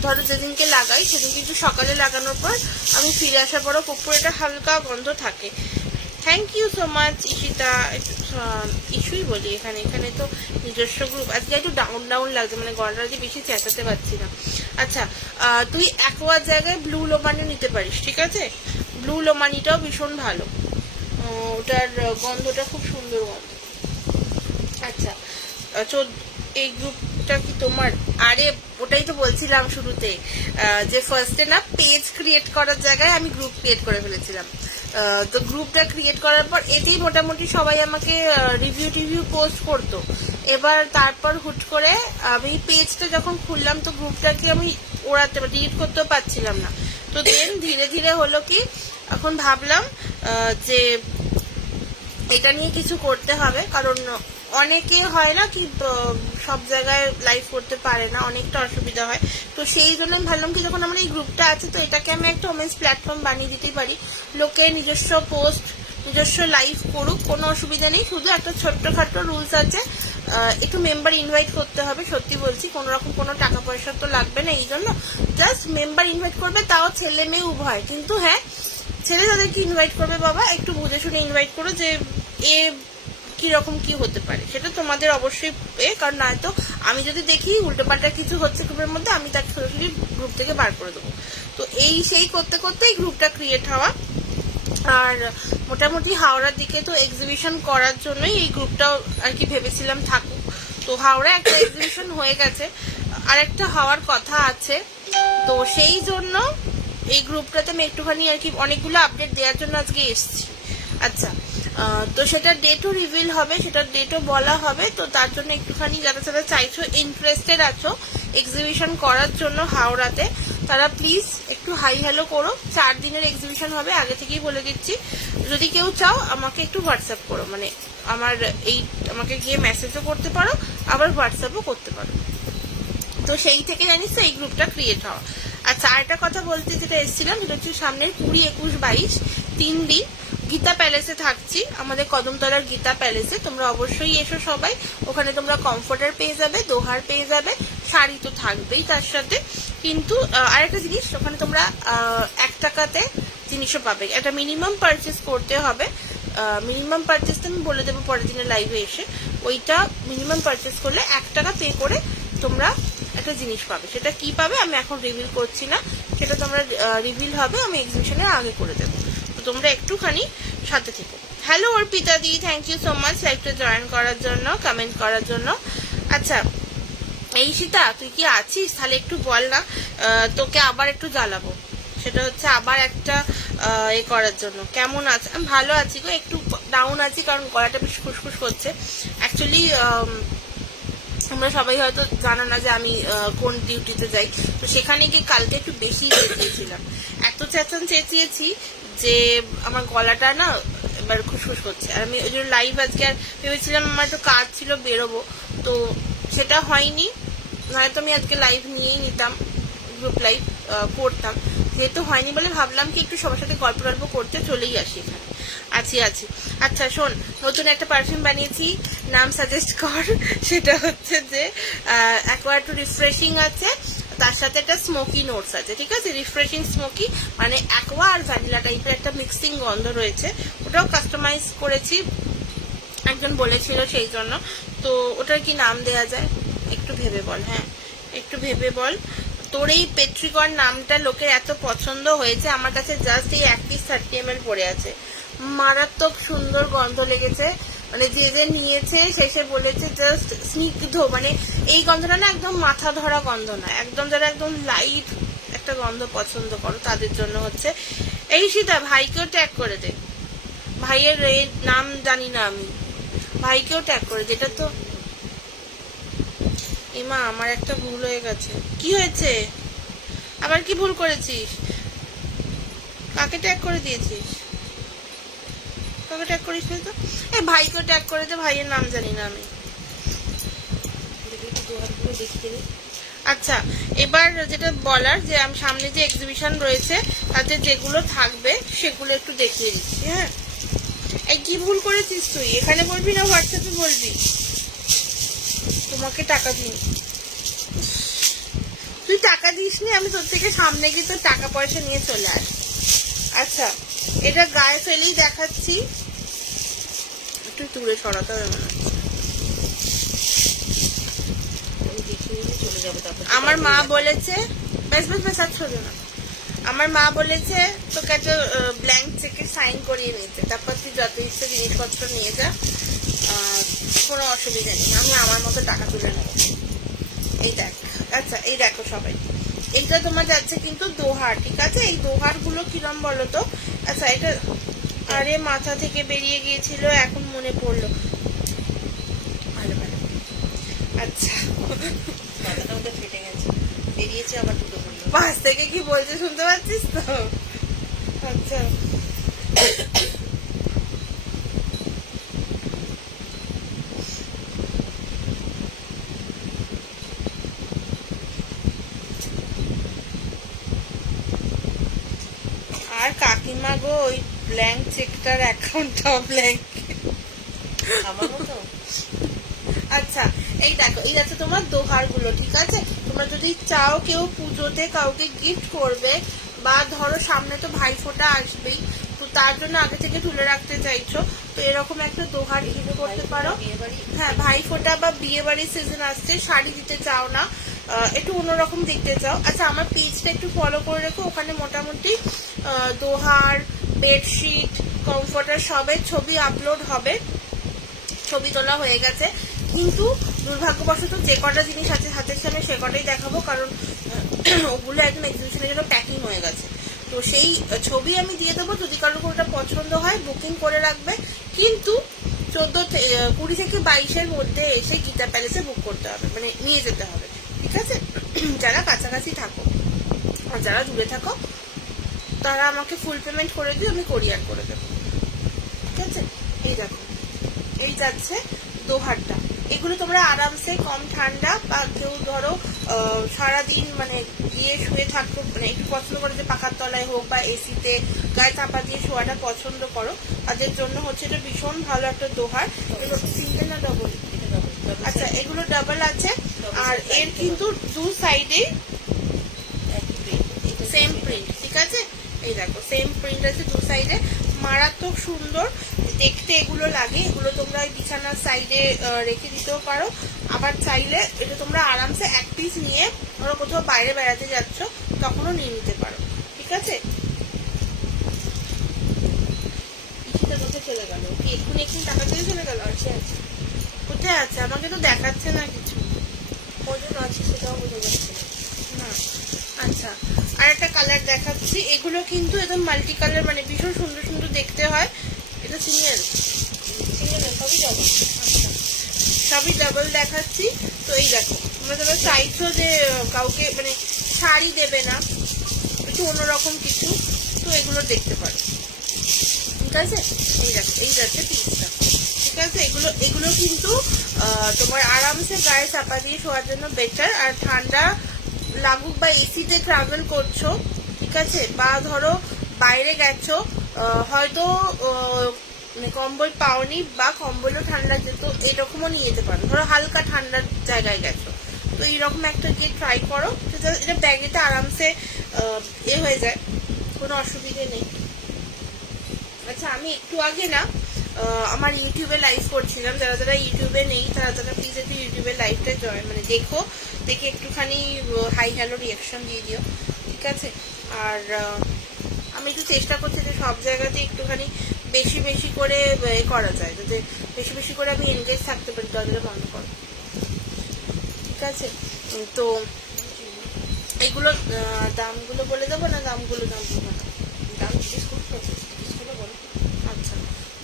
ধরো যেদিনকে লাগাই সেদিন কিন্তু সকালে লাগানোর পর আমি ফিরে আসার পরও কর্পূরের হালকা গন্ধ থাকে। Thank you so much Ishita. ইস্যুই বলি এখানে, এখানে তো নিজস্ব গ্রুপ। আজকে একটু ডাউন ডাউন লাগছে, মানে গলাটা যে বেশি চেঁচাতে পারছি না। আচ্ছা, তুই অ্যাকোয়ার জায়গায় ব্লু লোমানি নিতে পারিস, ঠিক আছে, ব্লু লোমানিটাও ভীষণ ভালো, ওটার গন্ধটা খুব সুন্দর গন্ধ। আচ্ছা, এই গ্রুপটা কি তোমার? আরে ওটাই তো বলছিলাম শুরুতে, যে ফার্স্টে না পেজ ক্রিয়েট করার জায়গায় আমি গ্রুপ ক্রিয়েট করে ফেলেছিলাম। তো গ্রুপটা ক্রিয়েট করার পর এতেই মোটামুটি সবাই আমাকে রিভিউ পোস্ট করতো। এবার তারপর হুট করে আমি পেজটা যখন খুললাম, তো গ্রুপটাকে আমি ওড়াতে ডিলিট করতেও পারছিলাম না। তো দেন ধীরে ধীরে হলো কি, এখন ভাবলাম যে এটা নিয়ে কিছু করতে হবে, কারণ অনেকে হয় না কি সব জায়গায় লাইভ করতে পারে না, অনেকটা অসুবিধা হয়। তো সেই জন্য আমি ভাবলাম কি, যখন আমার এই গ্রুপটা আছে, তো এটাকে আমি একটা ওমেন্স প্ল্যাটফর্ম বানিয়ে দিতেই পারি। লোকে নিজস্ব পোস্ট, নিজস্ব লাইভ করুক, কোনো অসুবিধা নেই। শুধু একটা ছোট্টখাটো রুলস আছে, একটু মেম্বার ইনভাইট করতে হবে। সত্যি বলছি, কোনো রকম কোনো টাকা পয়সা তো লাগবে না, এই জন্য জাস্ট মেম্বার ইনভাইট করবে, তাও ছেলে মেয়ে উভয়। কিন্তু হ্যাঁ, ছেলে তাদেরকে ইনভাইট করবে, বাবা একটু বুঝে শুনে ইনভাইট করো, যে এ কিরকম কি হতে পারে সেটা তোমাদের অবশ্যই কারণ নয়তো আমি যদি দেখি উল্টোপাল্টা কিছু হচ্ছে গ্রুপের মধ্যে, আমি তাকে সরাসরি গ্রুপ থেকে বার করে দেবো। তো এই সেই করতে করতে এই গ্রুপটা ক্রিয়েট হওয়া। আর মোটামুটি হাওড়ার দিকে তো এক্সিবিশন করার জন্যই এই গ্রুপটাও আর কি ভেবেছিলাম থাকুক। তো হাওড়া একটা এক্সিবিশন হয়ে গেছে, আর একটা হওয়ার কথা আছে, তো সেই জন্য এই গ্রুপটাতে আমি একটুখানি আর কি অনেকগুলো আপডেট দেওয়ার জন্য আজকে এসেছি। আচ্ছা, তো সেটার ডেটও রিভিল হবে, সেটার ডেটও বলা হবে। তো তার জন্য একটুখানি যারা যারা চাইছো, ইন্টারেস্টেড আছো এক্সিবিশন করার জন্য হাওড়াতে, তারা প্লিজ একটু হাই হ্যালো করো। 4 দিনের এক্সিবিশন হবে, আগে থেকেই বলে দিচ্ছি। যদি কেউ চাও আমাকে একটু হোয়াটসঅ্যাপ করো, মানে আমাকে গিয়ে মেসেজও করতে পারো, আবার হোয়াটসঅ্যাপও করতে পারো। তো সেই থেকে জানিস তো এই গ্রুপটা ক্রিয়েট হওয়া। আচ্ছা, আরেকটা কথা বলতে যেটা এসেছিলাম, সেটা হচ্ছে সামনের 20, 21, 22 3 দিন গীতা প্যালেসে থাকছি, আমাদের কদমতলার গীতা প্যালেসে। তোমরা অবশ্যই এসো সবাই। ওখানে তোমরা কমফোর্টার পেয়ে যাবে, দোহার পেয়ে যাবে, শাড়ি তো থাকবেই তার সাথে। কিন্তু আরেকটা জিনিস, ওখানে তোমরা 1 টাকাতে জিনিসও পাবে। একটা মিনিমাম পারচেস করতে হবে। মিনিমাম পারচেসটা আমি বলে দেবো পরের দিনের লাইভে এসে। ওইটা মিনিমাম পারচেস করলে 1 টাকা পে করে তোমরা একটা জিনিস পাবে। সেটা কি পাবে আমি এখন রিভিল করছি না, সেটা তোমরা রিভিল হবে আমি এক্সিবিশনের আগে করে দেবো। তো তোমরা একটুখানি সাথে থেকো। Hello Arpita di, thank you so much লাইভটা জয়েন করার জন্য, কমেন্ট করার জন্য। আচ্ছা এই সীতা তুই কি আছিস? তাহলে একটু বল না, তোকে আবার একটু জ্বালাবো, সেটা হচ্ছে আবার একটা এ করার জন্য। কেমন আছে? আমি ভালো আছি গো, একটু ডাউন আছি কারণ গলাটা বেশ খুসখুস করছে। অ্যাকচুয়ালি আমরা সবাই হয়তো জানো না যে আমি কোন ডিউটিতে যাই, তো সেখানে গিয়ে কালকে একটু বেশি চেঁচিয়েছিলাম, এত চেঁচিয়েছি যে আমার গলাটা না এবার খুসখুস করছে। আর আমি ওই জন্য লাইভ আজকে আর ভেবেছিলাম আমার একটু কাজ ছিল বেরোবো, তো সেটা হয়নি, নয়তো আমি আজকে লাইভ নিয়েই নিতাম, গ্রুপ লাইভ করতাম, যেহেতু হয়নি বলে ভাবলাম কি একটু সবার সাথে গল্প গল্প করতে চলেই আসি এখানে। আছি। আচ্ছা শোন, নতুন একটা পারফিউম বানিয়েছি, নাম সাজেস্ট কর। সেটা হচ্ছে যে অ্যাকোয়া একটু রিফ্রেশিং আছে, তার সাথে একটা স্মোকি নোটস আছে, ঠিক আছে, রিফ্রেশিং স্মোকি, মানে অ্যাকোয়া আর ভ্যানিলা টাইপের একটা মিক্সিং গন্ধ রয়েছে। ওটাও কাস্টমাইজ করেছি, একজন বলেছিল সেই জন্য। তো ওটার কি নাম দেয়া যায় একটু ভেবে বল। হ্যাঁ একটু ভেবে বল। তোর এই পেট্রিকন নামটা লোকের এত পছন্দ হয়েছে, আমার কাছে জাস্ট এই 1 পিস 30 ml পড়ে আছে, মারাত্মক সুন্দর গন্ধ লেগেছে, মানে যে যে নিয়েছে শেষে বলেছে জাস্ট স্নিগ্ধ, মানে এই গন্ধটা না একদম মাথা ধরা গন্ধ না, একদম যারা একদম লাইট একটা গন্ধ পছন্দ করো তাদের জন্য হচ্ছে। এই সীতা ভাইকেও ট্যাগ করে দে, ভাইয়ের এই নাম জানি না আমি, ভাইকেও ট্যাগ করে দে। এটা তো এমা আমার একটা ভুল হয়ে গেছে। কি হয়েছে? আবার কি ভুল করেছিস? কাকে ট্যাগ করে দিয়েছিস? কাকে ট্যাগ করিস তো? এই ভাইকেও ট্যাগ করে দে, ভাইয়ের নাম জানি না আমি। আচ্ছা এবার যেটা বলার, যে আমি সামনে যে এক্সিবিশন রয়েছে তাতে যেগুলো থাকবে সেগুলো একটু দেখিয়ে দিচ্ছি। হ্যাঁ এই কি ভুল করেছিস তুই? এখানে বলবি না হোয়াটসঅ্যাপে বলবি? তোমাকে টাকা দিই, তুই টাকা দিস নি, আমি তোর থেকে সামনে গিয়ে তোর টাকা পয়সা নিয়ে চলে আস। আচ্ছা এটা গায়ে ফেলেই দেখাচ্ছি, একটু দূরে সরাতে হবে মনে হচ্ছে। আমার মা বলেছে, বেশ বেশ বেশ আর ছোটো না, আমার মা বলেছে তোকে একটা ব্ল্যাঙ্ক চেকে সাইন করিয়ে নিতে, তারপর তুই যত ইচ্ছে জিনিসপত্র নিয়ে যা, কোনো অসুবিধা নেই, আমি আমার মতো টাকা তুলে নেবো। এই দেখ, আচ্ছা এই দেখো সবাই, এইটা তোমার যাচ্ছে কিন্তু দোহার, ঠিক আছে? এই দোহার গুলো কিরম বলো তো? আচ্ছা এটা, আরে মাথা থেকে বেরিয়ে গিয়েছিল, এখন মনে পড়লো, ভালো ভালো। আচ্ছা ফেটে গেছে, বেরিয়েছে আবার দুটো, পাশ থেকে কি বলছে শুনতে পাচ্ছিস তো? আচ্ছা আর কাকিমা গো ওই ব্ল্যাঙ্ক চেকটার অ্যাকাউন্টটাও ব্ল্যাঙ্ক আমার মতো। আচ্ছা এই দেখো, এই আছে তোমার দোহার গুলো, ঠিক আছে? তোমরা যদি চাও কেউ পুজোতে কাউকে গিফট করবে, বা ধরো সামনে তো ভাইফোঁটা আসবেই, তো তার জন্য আগে থেকে তুলে রাখতে চাইছো, তো এরকম একটা দোহার গিফট করতে পারো। হ্যাঁ ভাইফোঁটা বা বিয়ে বাড়ির সিজন আসছে, শাড়ি দিতে চাও না, একটু অন্যরকম দেখতে চাও, আচ্ছা আমার পেজটা একটু ফলো করে রেখো, ওখানে মোটামুটি দোহার, বেডশিট, কমফোর্টার সবের ছবি আপলোড হবে, ছবি তোলা হয়ে গেছে, কিন্তু দুর্ভাগ্যবশত যে কটা জিনিস আছে হাতের সামনে সে কটাই দেখাবো, কারণ ওগুলো একদম এক্সিবিশনের জন্য প্যাকিং হয়ে গেছে। তো সেই ছবি আমি দিয়ে দেবো, যদি কারোর কোনোটা পছন্দ হয় বুকিং করে রাখবে, কিন্তু 20 থেকে 22-এর মধ্যে এসে গীতা প্যালেসে বুক করতে হবে, মানে নিয়ে যেতে হবে, ঠিক আছে? যারা কাছাকাছি থাকো, আর যারা দূরে থাকো তারা আমাকে ফুল পেমেন্ট করে দিও, আমি কোরিয়ার করে দেবো, ঠিক আছে? এই দেখো এই যাচ্ছে দোহারটা, এগুলো তোমরা আরামসে কম ঠান্ডা, বা কেউ ধরো সারাদিন মানে গিয়ে শুয়ে থাকতো, মানে একটু পছন্দ করো যে পাখার তলায় হোক বা এসিতে গায়ে চাপা দিয়ে শোয়াটা পছন্দ করো, তাদের জন্য হচ্ছে এটা ভীষণ ভালো একটা দোহার। সিঙ্গেল না ডবল? আচ্ছা এগুলো ডাবল আছে, আর এর কিন্তু দু সাইডেই সেম প্রিন্ট, ঠিক আছে? এই দেখো সেম প্রিন্ট আছে দু সাইডে, মারাত্মক সুন্দর দেখতে এগুলো লাগে, এগুলো তোমরা বিছানার সাইডে রেখে দিতেও পারো, আবার চাইলে এটা তোমরা আরামসে এক পিস নিয়ে ধরো কোথাও বাইরে বেড়াতে যাচ্ছ তখনও নিয়ে নিতে পারো, ঠিক আছে। কোথায় চলে গেল কি এক্ষুনি টাকা দিয়ে চলে গেল? আছে আছে, কোথায় আছে? আমাকে তো দেখাচ্ছে না কিছু, কজন আছে সেটাও বোঝা যাচ্ছে না। আচ্ছা, আর একটা কালার দেখাচ্ছি। এগুলো কিন্তু একদম মাল্টি কালার, মানে ভীষণ সুন্দর সুন্দর দেখতে হয়। এটা সিঙ্গেল সিঙ্গেল সবই ডাবল। আচ্ছা, সবই ডাবল দেখাচ্ছি। তো এই দেখো, তোমরা যারা চাইছো যে কাউকে মানে শাড়ি দেবে না, একটু অন্যরকম কিছু, তো এগুলো দেখতে পারো, ঠিক আছে। এই দেখো, এই যাচ্ছে পিসটা, ঠিক আছে। এগুলো এগুলো কিন্তু তোমার আরামসে গায়ে চাপা দিয়ে শোয়ার জন্য বেটার। আর ঠান্ডা লাগুক বা এসিতে ট্রাভেল করছো, ঠিক আছে, বা ধরো বাইরে গেছো, হয়তো মানে কম্বল পাওনি বা কম্বলও ঠান্ডা যেত, এরকমও নিয়ে যেতে পারো। ধরো হালকা ঠান্ডার জায়গায় গেছো, তো এইরকম একটা গিয়ে ট্রাই করো, এটা ব্যাগেতে আরামসে হয়ে যায়, কোনো অসুবিধে নেই। আচ্ছা, আমি একটু আগে না আমার ইউটিউবে লাইভ করছিলাম। যারা যারা ইউটিউবে নেই তারা প্লিজ একটু ইউটিউবে লাইভটা মানে দেখো, দেখে একটুখানি হাই হ্যালো রিয়াকশন দিয়ে দিও, ঠিক আছে। আর আমি একটু চেষ্টা করছি যে সব জায়গাতে একটুখানি বেশি বেশি করে করা যায়, যাতে বেশি বেশি করে আমি এনগেজ থাকতে পারি। দরজাটা বন্ধ করো, ঠিক আছে। তো এগুলো দামগুলো বলে দেবো না? দাম জিজ্ঞেস করতে, বলো। আচ্ছা,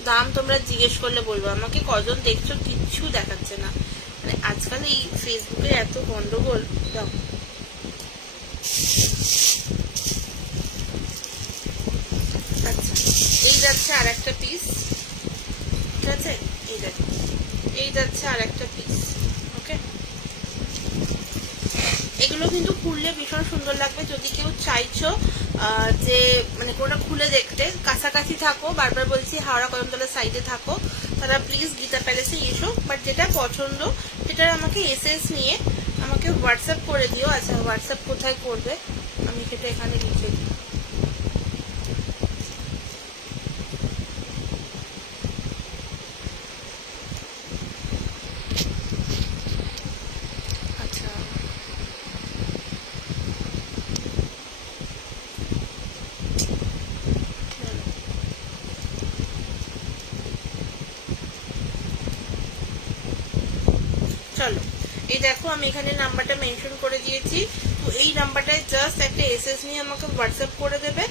দাম তোমরা জিজ্ঞেস করলে বলবো। আমাকে কজন দেখছো কিচ্ছু দেখাচ্ছে না, মানে আজকাল এই ফেসবুকে এত গন্ডগোল। দাও, আচ্ছা, এই যাচ্ছে আর একটা পিস, ঠিক আছে। এই দেখো, এই যাচ্ছে আর একটা পিস, ওকে। এগুলো কিন্তু খুললে ভীষণ সুন্দর লাগবে। যদি কেউ চাইছো যে মানে কোনটা খুলে দেখতে, কাছাকাছি থাকো, বারবার বলছি হাওড়া কদমতলার সাইডে থাকো, তারা প্লিজ গীতা প্যালেসে এসো। বাট যেটা পছন্দ সেটা আমাকে এসএস নিয়ে আমাকে হোয়াটসঅ্যাপ করে দিও। আচ্ছা, হোয়াটসঅ্যাপ কোথায় করবে আমি সেটা এখানে লিখে দিই। চলো, এই দেখো আমি এখানে নাম্বারটা মেনশন করে দিয়েছি। তো এই নাম্বারটায় জাস্ট একটা এসএস নিয়ে আমাকে হোয়াটসঅ্যাপ করে দেবে।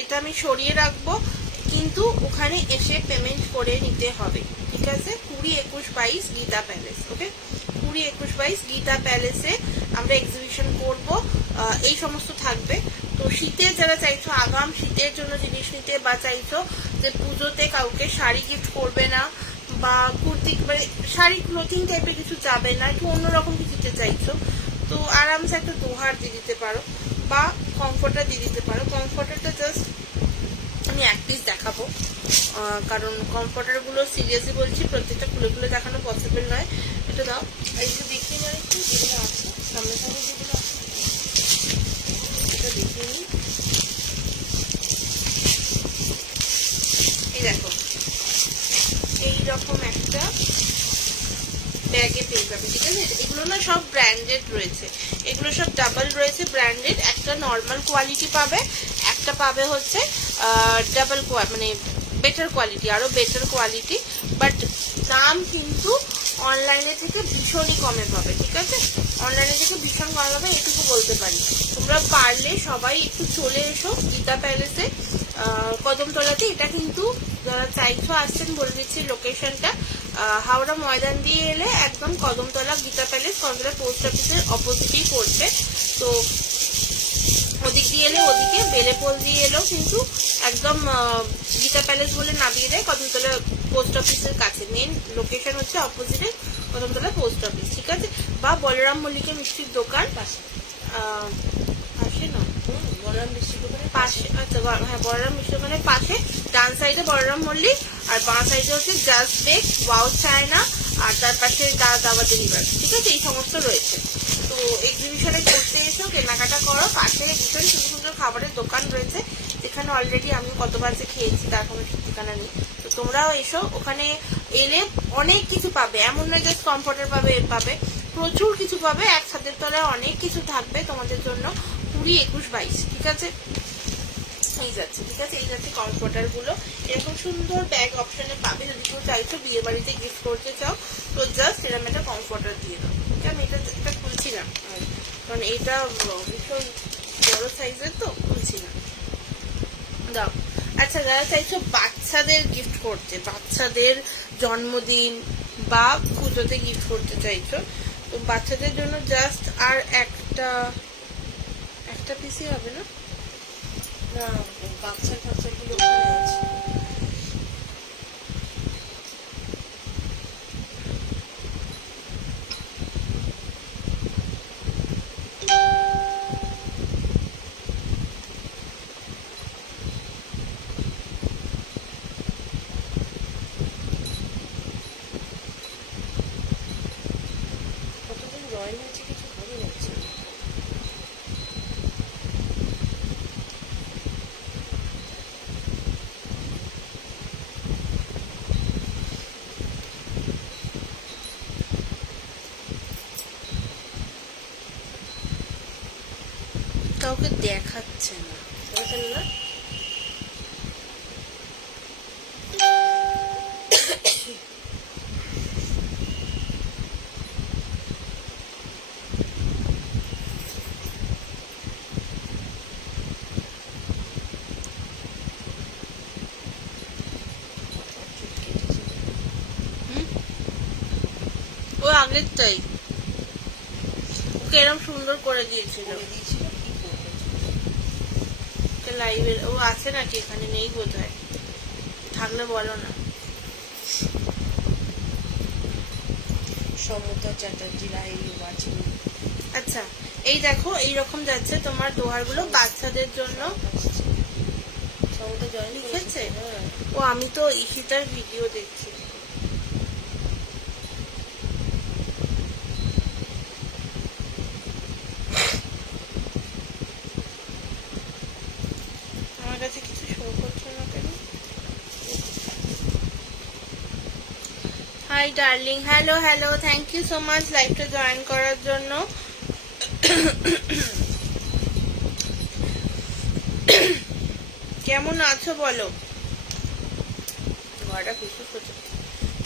এটা আমি সরিয়ে রাখবো, কিন্তু ওখানে এসে পেমেন্ট করে নিতে হবে, ঠিক আছে। 20-21-22 গীতা প্যালেস, ওকে। 20-21-22 গীতা প্যালেসে আমরা এক্সিবিশন করব, এই সমস্ত থাকবে। তো শীতে যারা চাইছো আগাম শীতের জন্য জিনিস নিতে, বা চাইছো যে পুজোতে কাউকে শাড়ি গিফট করবে না বা কুর্তি মানে শাড়ি ক্লোথিং টাইপের কিছু যাবে না, একটু অন্যরকম কিছুতে চাইছো, তো আরামসে একটা দোহার দিয়ে দিতে পারো বা কমফর্টার দিয়ে দিতে পারো। কমফর্টারটা জাস্ট আমি এক পিস দেখাবো, কারণ কমফর্টারগুলো সিরিয়াসলি বলছি প্রত্যেকটা খুলে খুলে দেখানো পসিবল নয়। এটা দাও, একটু দেখিয়ে নিই একটু যেগুলো আছে সামনে সামনে, যেগুলো আছে এটা দেখিয়ে নিই। এই দেখো, এইরকম একটা ব্যাগে পেয়ে যাবে, ঠিক আছে। এগুলো না সব ব্র্যান্ডেড রয়েছে, এগুলো সব ডাবল রয়েছে ব্র্যান্ডেড। একটা নর্মাল কোয়ালিটি পাবে, একটা পাবে হচ্ছে ডাবল মানে বেটার কোয়ালিটি, আরো বেটার কোয়ালিটি। বাট দাম কিন্তু অনলাইনে থেকে ভীষণই কমে পাবে, ঠিক আছে। অনলাইনে থেকে ভীষণ কমে পাবে, এটুকু বলতে পারি। তোমরা পারলে সবাই একটু চলে এসো গীতা প্যালেসে, কদমতলাতে। এটা কিন্তু যারা চাইছো আসছেন বলে দিচ্ছি লোকেশনটা, হাওড়া ময়দান দিয়ে এলে একদম কদমতলা গীতা প্যালেস, কদমতলা পোস্ট অফিসের অপোজিটেই পড়ছে। তো ওদিক দিয়ে এলে, ওদিকে বেলেপোল দিয়ে এলেও কিন্তু একদম গীতা প্যালেস বলে নামিয়ে দেয় কদমতলা পোস্ট অফিসের কাছে। মেন লোকেশন হচ্ছে অপোজিটে কদমতলা পোস্ট অফিস, ঠিক আছে। বা বলরাম মল্লিকের মিষ্টির দোকান পাশে না, বলরাম মিষ্টির দোকানের পাশে। আচ্ছা, হ্যাঁ, বলরাম মিষ্টির দোকানের পাশে ডান সাইডে বলরাম মল্লিক, আর বাঁ সাইডে হচ্ছে জাস্ট বেক, ওয়াও চায়না, আর তার পাশে দাওয়া ডেলিভারি, ঠিক আছে। এই সমস্ত রয়েছে। তো এক্সিবিশনে ঘুরতে এসো, কেনাকাটা করো। পাশে ভীষণ সুন্দর সুন্দর খাবারের দোকান রয়েছে, যেখানে অলরেডি আমি কতবার যে খেয়েছি তার কোনো ঠিকানা নেই। তো তোমরাও এসো, ওখানে এলে অনেক কিছু পাবে, এমন নয় জাস্ট কমফর্টার পাবে, প্রচুর কিছু পাবে, এক ছাদের তলায় অনেক কিছু থাকবে তোমাদের জন্য। 20, 21, 22, ঠিক আছে? এই যাচ্ছে, ঠিক আছে? এই যাচ্ছে কমফোর্টার গুলো। এরকম সুন্দর ব্যাগ অপশনে পাবে। যদি কেউ চাইছো বিয়ে বাড়িতে গিফট করতে চাও তো জাস্ট এরকম একটা কমফোর্টার দিয়ে দাও। আমি এটা খুলছি না কারণ এটা ভীষণ বড় সাইজের, তো খুলছি না, দাও। আচ্ছা, যারা চাইছো বাচ্চাদের গিফট করতে, বাচ্চাদের জন্মদিন বা পুজোতে গিফট করতে চাইছো, তো বাচ্চাদের জন্য জাস্ট আর একটা পিসই হবে না? না, বাচ্চাগুলো আছে। কতদিন জয়েন হয়েছে কিছু ভালো লাগছে না। কাউকে দেখাচ্ছে না, দেখেন না? ও আগেরটাই ওকে এরকম সুন্দর করে দিয়েছিল। লাইভের ও আছে নাকি এখানে? নেই বোধহয়, থাকলে বলো না। সমতা চ্যাটার্জি লাইভ আছে। আচ্ছা, এই দেখো এইরকম যাচ্ছে তোমার দোহারগুলো বাচ্চাদের জন্য। সমতা জয়েন লিখেছে? ও আমি তো ঈশিতার ভিডিও দেখছি। আমার কাছে কিছু শো করছে না কেন? Hi darling, hello hello, thank you so much লাইভটা জয়েন করার জন্য। কেমন আছো বলো?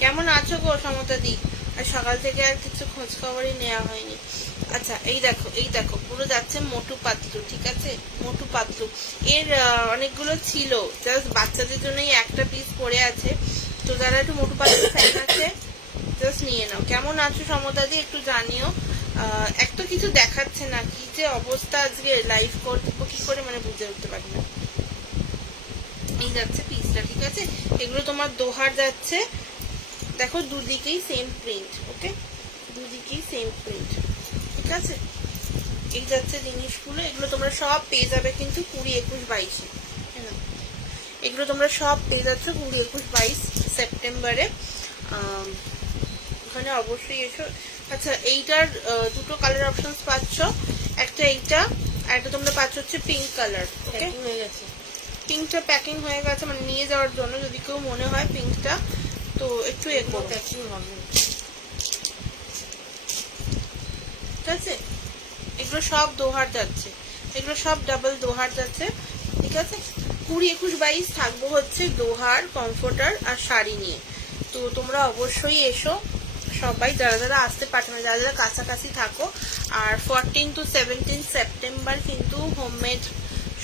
কেমন আছো গো সমতা দি? আর সকাল থেকে আর কিছু খোঁজ খবরই নেওয়া হয়নি। আচ্ছা, এই দেখো পুরো যাচ্ছে মোটু পাতলু, ঠিক আছে? মোটু পাতলু এর অনেকগুলো ছিল, জাস্ট বাচ্চাদের জন্যই একটা পিস পড়ে আছে। তো যারা একটু মোটু পাতলু ফ্যান আছে জাস্ট নিয়ে নাও। কেমন আছো সমতা দি একটু জানিও। একটা কিছু দেখাচ্ছে না, কি যে অবস্থা আজকে, লাইভ করবো কি করে মানে বুঝে উঠতে পারি না। এই যাচ্ছে পিসটা, ঠিক আছে? এগুলো তোমার দোহার যাচ্ছে, দেখো দুদিকেই সেম প্রিন্ট, ওকে? দুদিকেই সেম প্রিন্ট, ঠিক আছে? এই যাচ্ছে জিনিসগুলো, এগুলো তোমরা সব পেয়ে যাবে কিন্তু 20, 21, 22-এ। এগুলো তোমরা সব পেয়ে যাচ্ছ 20, 21, 22 সেপ্টেম্বরে। ওখানে অবশ্যই এসো। আচ্ছা, এইটার দুটো কালার অপশনস পাচ্ছ, একটা এইটা আর একটা তোমরা পাচ্ছ হচ্ছে পিঙ্ক কালার, ওকে? হয়ে গেছে পিঙ্কটা, প্যাকিং হয়ে গেছে মানে নিয়ে যাওয়ার জন্য, যদি কেউ মনে হয় পিঙ্কটা তো একটু প্যাকিং হবে, ঠিক আছে? এগুলো সব দোহার যাচ্ছে, এগুলো সব ডাবল দোহার যাচ্ছে, ঠিক আছে? 20, 21, 22 থাকবো হচ্ছে দোহার, কমফোর্টার আর শাড়ি নিয়ে। তো তোমরা অবশ্যই এসো সবাই, যারা যারা আসতে পারছো না, যারা যারা কাছাকাছি থাকো। আর 14 to 17 সেপ্টেম্বর কিন্তু হোমমেড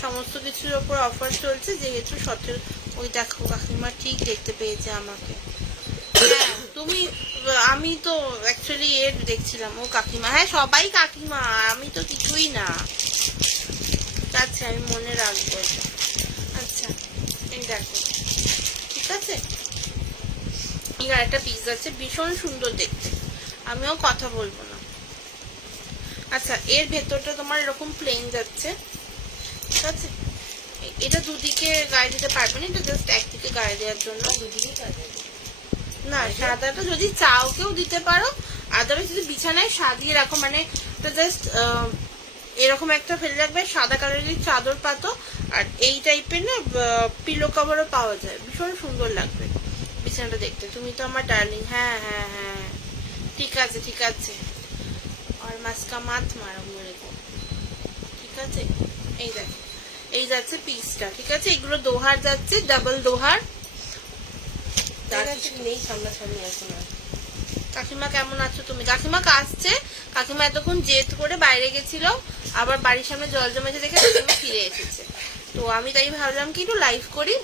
সমস্ত কিছুর ওপর অফার চলছে, যেহেতু 17। ওই দেখো কাকিমা ঠিক দেখতে পেয়েছে আমাকে। হ্যাঁ তুমি, আমি তো অ্যাকচুয়ালি এর দেখছিলাম। ও কাকিমা, হ্যাঁ সবাই কাকিমা, আমি তো কিছুই না। আচ্ছা, আমি মনে রাখবো। আচ্ছা, এই দেখো, ঠিক আছে? এর একটা পিস আছে, ভীষণ সুন্দর দেখতে, আমিও কথা বলবো না। আচ্ছা, এর ভেতরটা তোমার এরকম প্লেন যাচ্ছে, ঠিক আছে? এটা দুদিকে গায়ে দিতে পারবে না, এটা জাস্ট একদিকে গায়ে দেওয়ার জন্য। দুদিকে গায়ে না, সাদাটা যদি চাও কেউ দিতে পারো, আদারওয়াইজ যদি বিছানায় সাজিয়ে রাখো, মানে এটা জাস্ট এরকম একটা ফেলে রাখবে, সাদা কালারের চাদর পাতো। আর এই টাইপের না পিলো কভারও পাওয়া যায়, ভীষণ সুন্দর লাগবে বিছানাটা দেখতে। তুমি তো আমার ডার্লিং, হ্যাঁ হ্যাঁ হ্যাঁ, ঠিক আছে ঠিক আছে। আর মাস্কা মাত মারা মেরে গো, ঠিক আছে। এই দেখো এই যাচ্ছে পিসটা, ঠিক আছে। এগুলো দোহার যাচ্ছে, ডাবল দোহার। নেই সামনাসামনি আছে না। কাকিমা কেমন আছো তুমি? কাকিমা আসছে, কাকিমা এতক্ষণ জেদ করে বাইরে গেছিল, আবার বাড়ির সামনে জল জমেছে দেখে কাকিমা ফিরে এসেছে। তো আমি তাই ভাবলাম কি একটু লাইভ করি,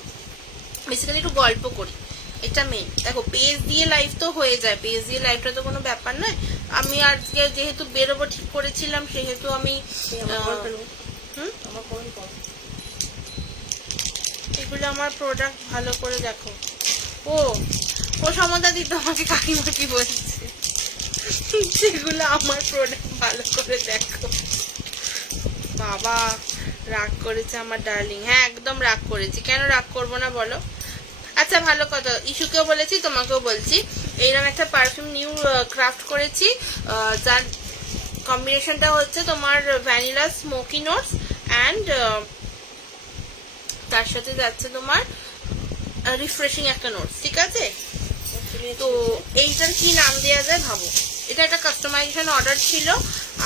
বেসিক্যালি একটু গল্প করি, এটা মেন। দেখো পেজ দিয়ে লাইভ তো হয়ে যায়, পেজ দিয়ে লাইভটা তো কোনো ব্যাপার নয়। আমি আজকে যেহেতু বেরোবো ঠিক করেছিলাম, সেহেতু আমি এগুলো আমার প্রোডাক্ট ভালো করে দেখো। ও ও সমতা দিত আমাকে কাকিমা কি বলছে, সেগুলো আমার প্রোডাক্ট ভালো করে দেখো। বাবা রাগ করেছে আমার ডার্লিং। হ্যাঁ একদম রাগ করেছি, কেন রাগ করবো না বলো। আচ্ছা ভালো কথা, ইস্যুকেও বলেছি তোমাকেও বলছি, এইরকম একটা পারফিউম নিউ ক্রাফট করেছি, যার কম্বিনেশনটা হচ্ছে তোমার ভ্যানিলা স্মোকি নোটস অ্যান্ড তার সাথে যাচ্ছে তোমার রিফ্রেশিং একটা নোটস, ঠিক আছে। তো এইটার কি নাম দেওয়া যায় ভাবো। এটা একটা কাস্টমাইজেশন অর্ডার ছিল,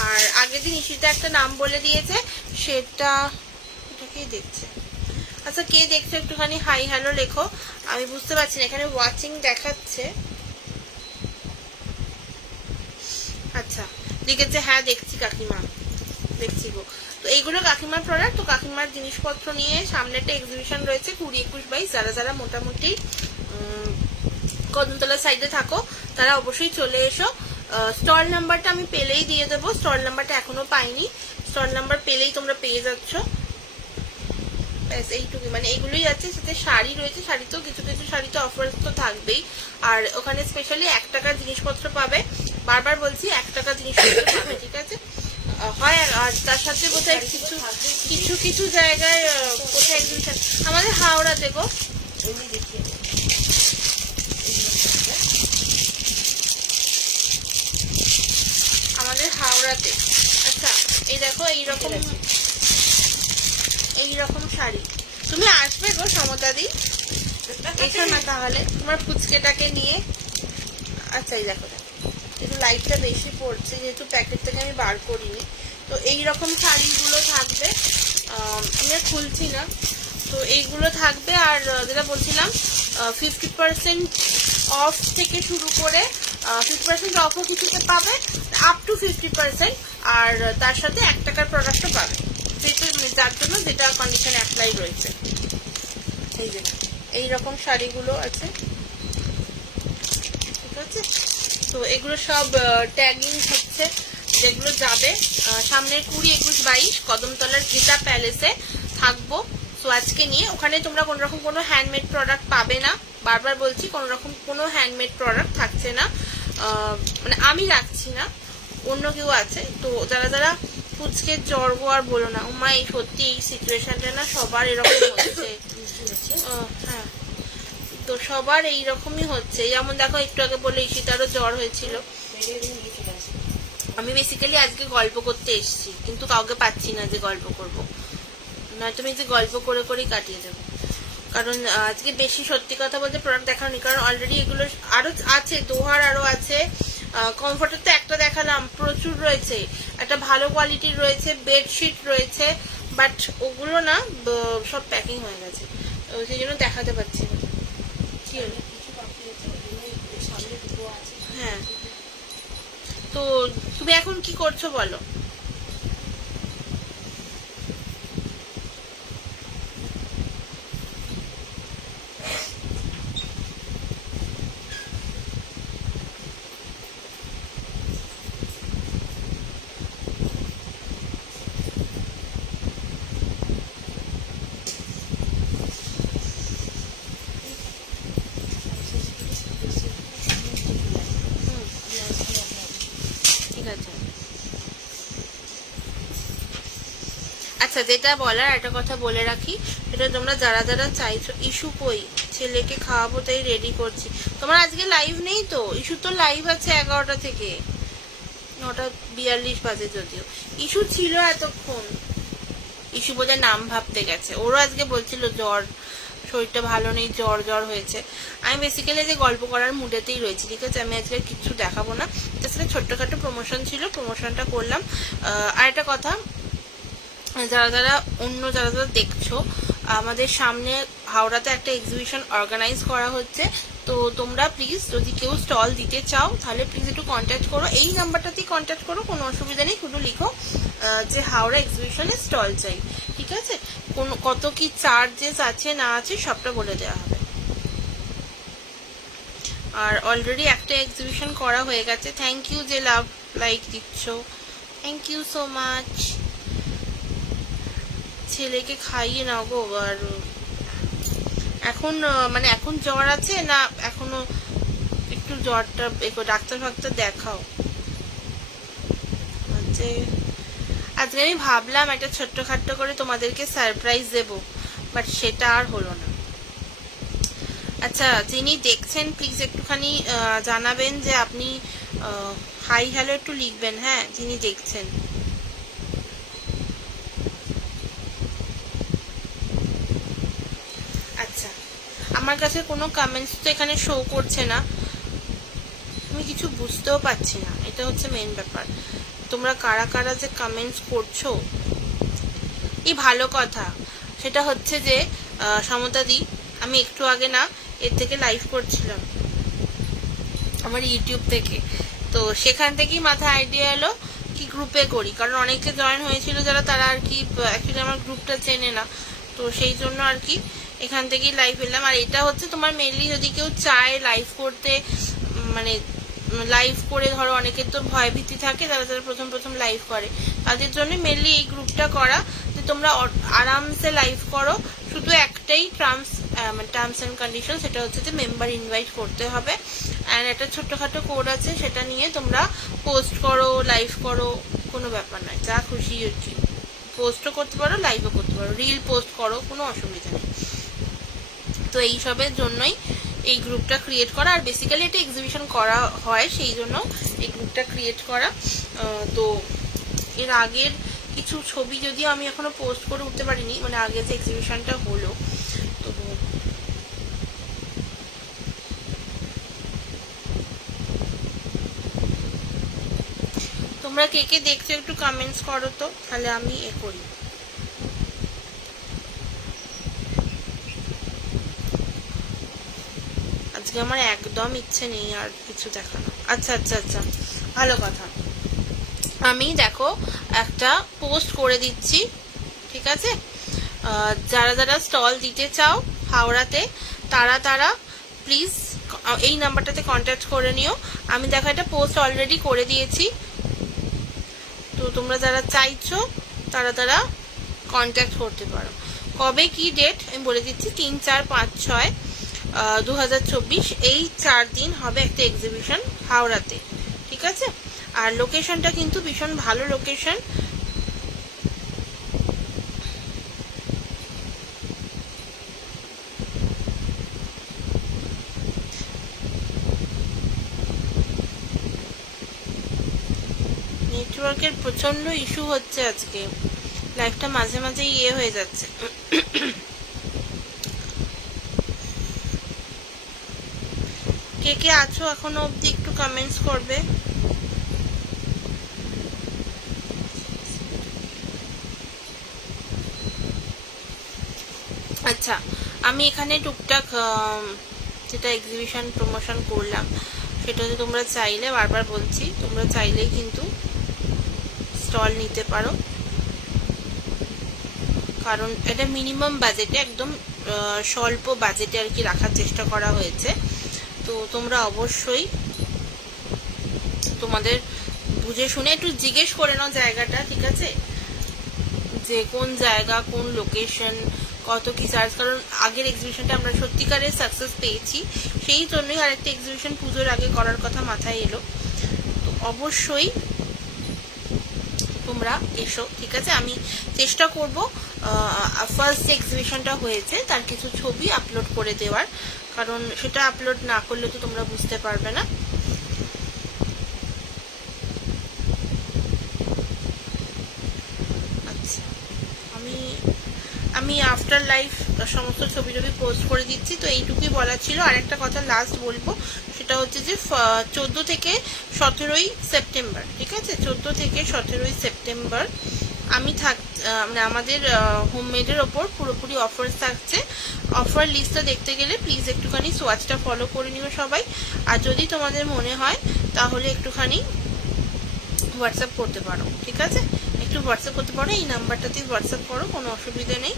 আর আগের দিন ইস্যুতে একটা নাম বলে দিয়েছে, সেটা এটা কে দেখছে। আচ্ছা কে দেখছে একটুখানি হাই হ্যালো লেখো, আমি বুঝতে পারছি না। এখানে ওয়াচিং দেখাচ্ছে, আচ্ছা লিখেছে হ্যাঁ দেখছি কাকিমা, দেখছি গো। তো এইগুলো কাকিমার প্রোডাক্ট। তো কাকিমার জিনিসপত্র নিয়ে সামনে একটা এক্সিবিশন রয়েছে 20-21-22, যারা যারা মোটামুটি কদমতলা সাইডে থাকো তারা অবশ্যই চলে এসো। স্টল নাম্বারটা আমি পেলেই দিয়ে দেবো, স্টল নাম্বারটা এখনো পাইনি, স্টল নাম্বার পেলেই তোমরা পেয়ে যাচ্ছ। এইটুকু, মানে এইগুলোই আছে। সাথে শাড়ি রয়েছে, শাড়ি তো কিছু কিছু শাড়ি তো অফার তো থাকবেই, আর ওখানে স্পেশালি 1 টাকার জিনিসপত্র পাবে। বারবার বলছি 1 টাকার জিনিসপত্র পাবে, ঠিক আছে। হয় আর তার সাথে বোধহয় কিছু কিছু কিছু জায়গায় কোথায় এক্সিবিশন আমাদের হাওড়াতে গো, আমাদের হাওড়াতে। আচ্ছা এই দেখো এইরকম শাড়ি, তুমি আসবে গো সমতাদি, এসো না তাহলে তোমার ফুচকেটাকে নিয়ে। আচ্ছা এই দেখো একটু লাইটটা বেশি পড়ছে যেহেতু প্যাকেট থেকে আমি বার করিনি। তো এইরকম শাড়িগুলো থাকবে, আমি আর খুলছি না। তো এইগুলো থাকবে, আর যেটা বলছিলাম 50% অফ থেকে শুরু করে 50% অফও কিছুতে পাবে, আপ টু 50%, আর তার সাথে 1 টাকার প্রোডাক্টও পাবে, যেটা মানে যার জন্য যেটা কন্ডিশন অ্যাপ্লাই রয়েছে। এই যে এইরকম শাড়িগুলো আছে, ঠিক আছে। তো এগুলো সব ট্যাগিং হচ্ছে, যেগুলো যাবে সামনের 20-21-22 কদমতলার গীতা প্যালেসে থাকবো। তো আজকে নিয়ে ওখানে তোমরা কোনো রকম কোনো হ্যান্ডমেড প্রোডাক্ট পাবে না, বারবার বলছি কোনো রকম কোনো হ্যান্ডমেড প্রোডাক্ট থাকছে না, মানে আমি রাখছি না, অন্য কেউ আছে। তো যারা যারা ফুচকের জ্বর আর বলো না, মা এই সত্যি এই সিচুয়েশনটা না সবার এরকম হচ্ছে। হ্যাঁ তো সবার এইরকমই হচ্ছে, যেমন দেখো একটু আগে বলে ঈশিতারও জ্বর হয়েছিল। আমি বেসিক্যালি আজকে গল্প করতে এসেছি, কিন্তু কাউকে পাচ্ছি না যে গল্প করব, নয়তো আমি যে গল্প করে করেই কাটিয়ে দেবো। কারণ আজকে বেশি সত্যি কথা বলতে প্রোডাক্ট দেখানোনি, কারণ অলরেডি এগুলো আরো আছে, দোহার আরো আছে। কমফর্টের তো একটা দেখালাম, প্রচুর রয়েছে, একটা ভালো কোয়ালিটির রয়েছে, বেডশিট রয়েছে, বাট ওগুলো না সব প্যাকিং হয়ে গেছে, সেই জন্য দেখাতে পারছি না। কি হলো? হ্যাঁ তো তুমি এখন কি করছো বলো। আচ্ছা যেটা বলার একটা কথা বলে রাখি, সেটা তোমরা যারা যারা চাইছো, ইস্যু কই ছেলেকে খাওয়াবো তাই রেডি করছি, তোমার আজকে লাইভ নেই তো? ইস্যু তো লাইভ আছে 11টা থেকে 9:42 বাজে, যদিও ইস্যু ছিল এতক্ষণ। ইস্যু বোধহয় নাম ভাবতে গেছে, ওরও আজকে বলছিল জ্বর শরীরটা ভালো নেই, জ্বর জ্বর হয়েছে। আমি বেসিক্যালি যে গল্প করার মুডেতেই রয়েছি, ঠিক আছে। আমি আজকে কিছু দেখাবো না, জাস্ট ছোট্টখাটো প্রমোশন ছিল, প্রমোশনটা করলাম। আর একটা কথা, যারা যারা দেখছো, আমাদের সামনে হাওড়াতে একটা এক্সিবিশন অর্গানাইজ করা হচ্ছে। তো তোমরা প্লিজ যদি কেউ স্টল দিতে চাও তাহলে প্লিজ একটু কন্ট্যাক্ট করো, এই নাম্বারটাতেই কন্ট্যাক্ট করো, কোনো অসুবিধা নেই। শুধু লিখো যে হাওড়া এক্সিবিশনে স্টল চাই, ঠিক আছে। কত কি চার্জেস আছে না আছে সবটা বলে দেওয়া হবে। আর অলরেডি একটা এক্সিবিশন করা হয়ে গেছে। থ্যাংক ইউ যে লাভ লাইক দিচ্ছ, থ্যাংক ইউ সো মাচ। ছেলেকে খাইয়ে নাও গো। আর এখন মানে এখন জ্বর আছে না, এখনো একটু জ্বরটা ডাক্তার ফাক্তার দেখাও। আজকে আমি ভাবলাম একটা ছোট্টখাট্ট করে তোমাদেরকে সারপ্রাইজ দেব, বাট সেটা আর হলো না। আচ্ছা, যিনি দেখছেন প্লিজ একটুখানি জানাবেন যে আপনি হাই হ্যালো একটু লিখবেন, হ্যাঁ, যিনি দেখছেন। আচ্ছা, আমার কাছে কোনো কমেন্টস তো এখানে শো করছে না, আমি কিছু বুঝতেও পারছি না, এটা হচ্ছে মেন ব্যাপার। তোমরা কারা কারা যে কমেন্টস করছো, এই ভালো কথা। সেটা হচ্ছে যে সমতাদি, আমি একটু আগে না এর থেকে লাইভ করছিলাম আমার ইউটিউব থেকে, তো সেখান থেকেই মাথায় আইডিয়া এলো কি গ্রুপে করি, কারণ অনেকে জয়েন হয়েছিল যারা, তারা আর কি অ্যাকচুয়ালি আমার গ্রুপটা চেনে না, তো সেই জন্য আর কি এখান থেকেই লাইভ এলাম। আর এটা হচ্ছে তোমার মেনলি যদি কেউ চায় লাইভ করতে, মানে লাইভ করে ধরো অনেকের তো ভয় ভীতি থাকে, যারা যারা প্রথম প্রথম লাইভ করে, তাদের জন্য মেনলি এই গ্রুপটা করা, যে তোমরা আরামসে লাইভ করো। শুধু একটাই টার্মস অ্যান্ড কন্ডিশন, সেটা হচ্ছে যে মেম্বার ইনভাইট করতে হবে, অ্যান্ড একটা ছোট্টখাটো কোড আছে, সেটা নিয়ে তোমরা পোস্ট করো, লাইভ করো, কোনো ব্যাপার নয়, যা খুশি পোস্টও করতে পারো, লাইভও করতে পারো, রিল পোস্ট করো, কোনো অসুবিধা নেই। তো এইসবের জন্যই এই গ্রুপটা ক্রিয়েট করা, আর বেসিক্যালি এটা এক্সিবিশন করা হয় সেই জন্য এই গ্রুপটা ক্রিয়েট করা। তো এর আগের কিছু ছবি যদিও আমি এখনো পোস্ট করে উঠতে পারিনি, মানে আগে যে এক্সিবিশনটা হলো, তো তোমরা কে কে দেখছো একটু কমেন্টস করো তো, তাহলে আমি করি। আজকে আমার একদম ইচ্ছে নেই আর কিছু দেখানো। আচ্ছা আচ্ছা আচ্ছা, ভালো কথা। আমি দেখো একটা পোস্ট করে দিচ্ছি, ঠিক আছে। যারা যারা স্টল দিতে চাও হাওড়াতে, তারা প্লিজ এই নাম্বারটাতে কন্ট্যাক্ট করে নিও। আমি দেখো একটা পোস্ট অলরেডি করে দিয়েছি, তো তোমরা যারা চাইছো তারা কন্ট্যাক্ট করতে পারো। কবে কি ডেট আমি বলে দিচ্ছি, 3, 4, 5, 6, 2024, এই 4 দিন হবে একটা এক্সিবিশন হাওড়াতে, ঠিক আছে। আর লোকেশনটা কিন্তু ভীষণ ভালো লোকেশন, নেটওয়ার্কের প্রচন্ড ইস্যু হচ্ছে আজকে, লাইফটা মাঝে মাঝে হয়ে যাচ্ছে। কে কে আছো এখনো অবধি একটু কমেন্টস করবে। আচ্ছা, আমি এখানে টুকটাক যেটা এক্সিবিশন প্রমোশন করলাম, সেটা হচ্ছে তোমরা চাইলে, বারবার বলছি, তোমরা চাইলেই কিন্তু স্টল নিতে পারো, কারণ এটা মিনিমাম বাজেটে, একদম স্বল্প বাজেটে আর কি রাখার চেষ্টা করা হয়েছে। তো তোমরা অবশ্যই তোমাদের বুঝে শুনে একটু জিজ্ঞেস করে নাও জায়গাটা, ঠিক আছে, যে কোন জায়গা, কোন লোকেশন, কত কি চার্জ, কারণ আগের এক্সিবিশনটা আমরা সত্যিকারের সাকসেস পেয়েছি, সেই জন্যই আরেকটা এক্সিবিশন পুজোর আগে করার কথা মাথায় এলো। তো অবশ্যই তোমরা এসো, ঠিক আছে। আমি চেষ্টা করব ফার্স্ট যে এক্সিবিশনটা হয়েছে তার কিছু ছবি আপলোড করে দেওয়ার, কারণ সেটা আপলোড না করলে তো তোমরা বুঝতে পারবে না। আচ্ছা, আমি আফটার লাইফ সমস্ত ছবি টবি পোস্ট করে দিচ্ছি। তো এইটুকুই বলা ছিল। আর একটা কথা লাস্ট বলবো, সেটা হচ্ছে যে 14 থেকে 17ই সেপ্টেম্বর, ঠিক আছে, 14 থেকে 17ই সেপ্টেম্বর আমি মানে আমাদের হোমমেডের ওপর পুরোপুরি অফার থাকছে। অফার লিস্টটা দেখতে গেলে প্লিজ একটুখানি সোয়াচটা ফলো করে নিও সবাই। আর যদি তোমাদের মনে হয় তাহলে একটুখানি হোয়াটসঅ্যাপ করতে পারো, ঠিক আছে, একটু হোয়াটসঅ্যাপ করতে পারো, এই নাম্বারটাতে হোয়াটসঅ্যাপ করো, কোনো অসুবিধা নেই।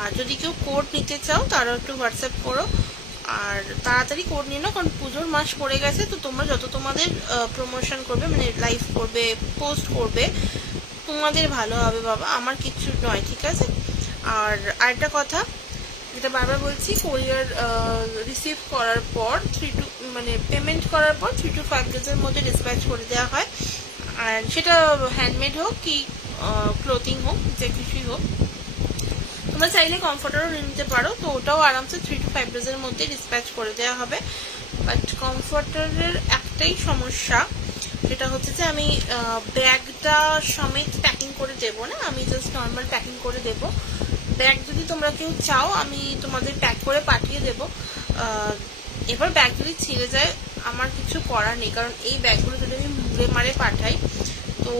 আর যদি কেউ কোড নিতে চাও তারাও একটু হোয়াটসঅ্যাপ করো। আর তাড়াতাড়ি কোড নিয়ে নাও, কারণ পুজোর মাস পড়ে গেছে। তো তোমরা যত তোমাদের প্রমোশন করবে, মানে লাইভ করবে, পোস্ট করবে, তোমাদের ভালো হবে বাবা, আমার কিচ্ছু নয়, ঠিক আছে। আর আরেকটা কথা যেটা বারবার বলছি, কোরিয়ার রিসিভ করার পর মানে পেমেন্ট করার পর 3 to 5 ডেজের মধ্যে ডিসপ্যাচ করে দেওয়া হয়। আর সেটা হ্যান্ডমেড হোক কি ক্লোথিং হোক, যে কিছুই হোক। তোমরা চাইলে কমফর্টারও নিতে পারো, তো ওটাও আরামসে 3 to 5 ডেজের মধ্যে ডিসপ্যাচ করে দেওয়া হবে। বাট কমফর্টারের একটাই সমস্যা, সেটা হচ্ছে যে আমি ব্যাগটা সমেত প্যাকিং করে দেবো না, আমি জাস্ট নর্মাল প্যাকিং করে দেবো। ব্যাগ যদি তোমরা কেউ চাও আমি তোমাদের প্যাক করে পাঠিয়ে দেবো। এবার ব্যাগ যদি ছিঁড়ে যায় আমার কিছু করার নেই, কারণ এই ব্যাগগুলো যদি আমি মুড়ে মারে পাঠাই তো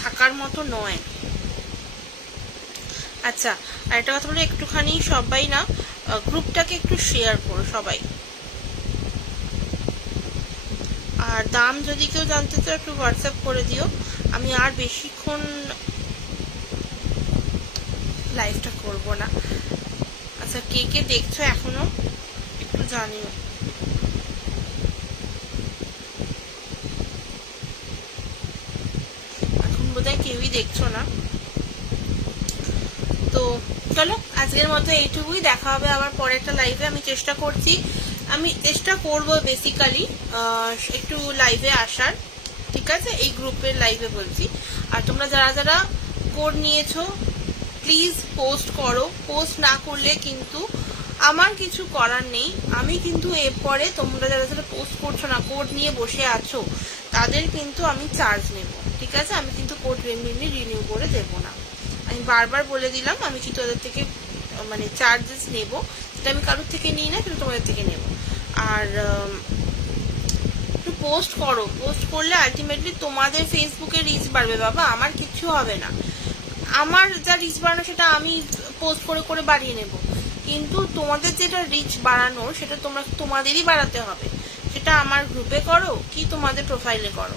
থাকার মতো নয়। আচ্ছা, আর একটা কথা বলে, একটুখানি সবাই না গ্রুপটাকে একটু শেয়ার করো সবাই। আর দাম যদি কেউ জানতে চাও একটু হোয়াটসঅ্যাপ করে দিও। আমি আর বেশিক্ষণ লাইভটা করব না। আচ্ছা, কে কে দেখছো এখনো একটু জানিও। এখন বোধহয় কেউই দেখছো না। তো চলো আজকের মতো এইটুকুই, দেখা হবে আবার পরে একটা লাইভে। আমি চেষ্টা করব বেসিক্যালি একটু লাইভে আসার, ঠিক আছে, এই গ্রুপের লাইভে বলছি। আর তোমরা যারা যারা কোড নিয়েছো প্লিজ পোস্ট করো, পোস্ট না করলে কিন্তু আমার কিছু করার নেই। আমি কিন্তু এরপরে তোমরা যারা যারা পোস্ট করছো না, কোড নিয়ে বসে আছো, তাদের কিন্তু আমি চার্জ নেব, ঠিক আছে। আমি কিন্তু কোড রিনিউ করে দেবো না, আমি বারবার বলে দিলাম। আমি কিন্তু ওদের থেকে মানে চার্জেস নেব, সেটা আমি কারোর থেকে নিই না, কিন্তু তোমাদের থেকে নেব। আর একটু পোস্ট করো, পোস্ট করলে আলটিমেটলি তোমাদের ফেসবুকে রিচ বাড়বে বাবা, আমার কিচ্ছু হবে না। আমার যা রিচ বাড়ানো সেটা আমি পোস্ট করে করে বাড়িয়ে নেব, কিন্তু তোমাদের যেটা রিচ বাড়ানোর সেটা তোমাদেরই বাড়াতে হবে। সেটা আমার গ্রুপে করো কি তোমাদের প্রোফাইলে করো,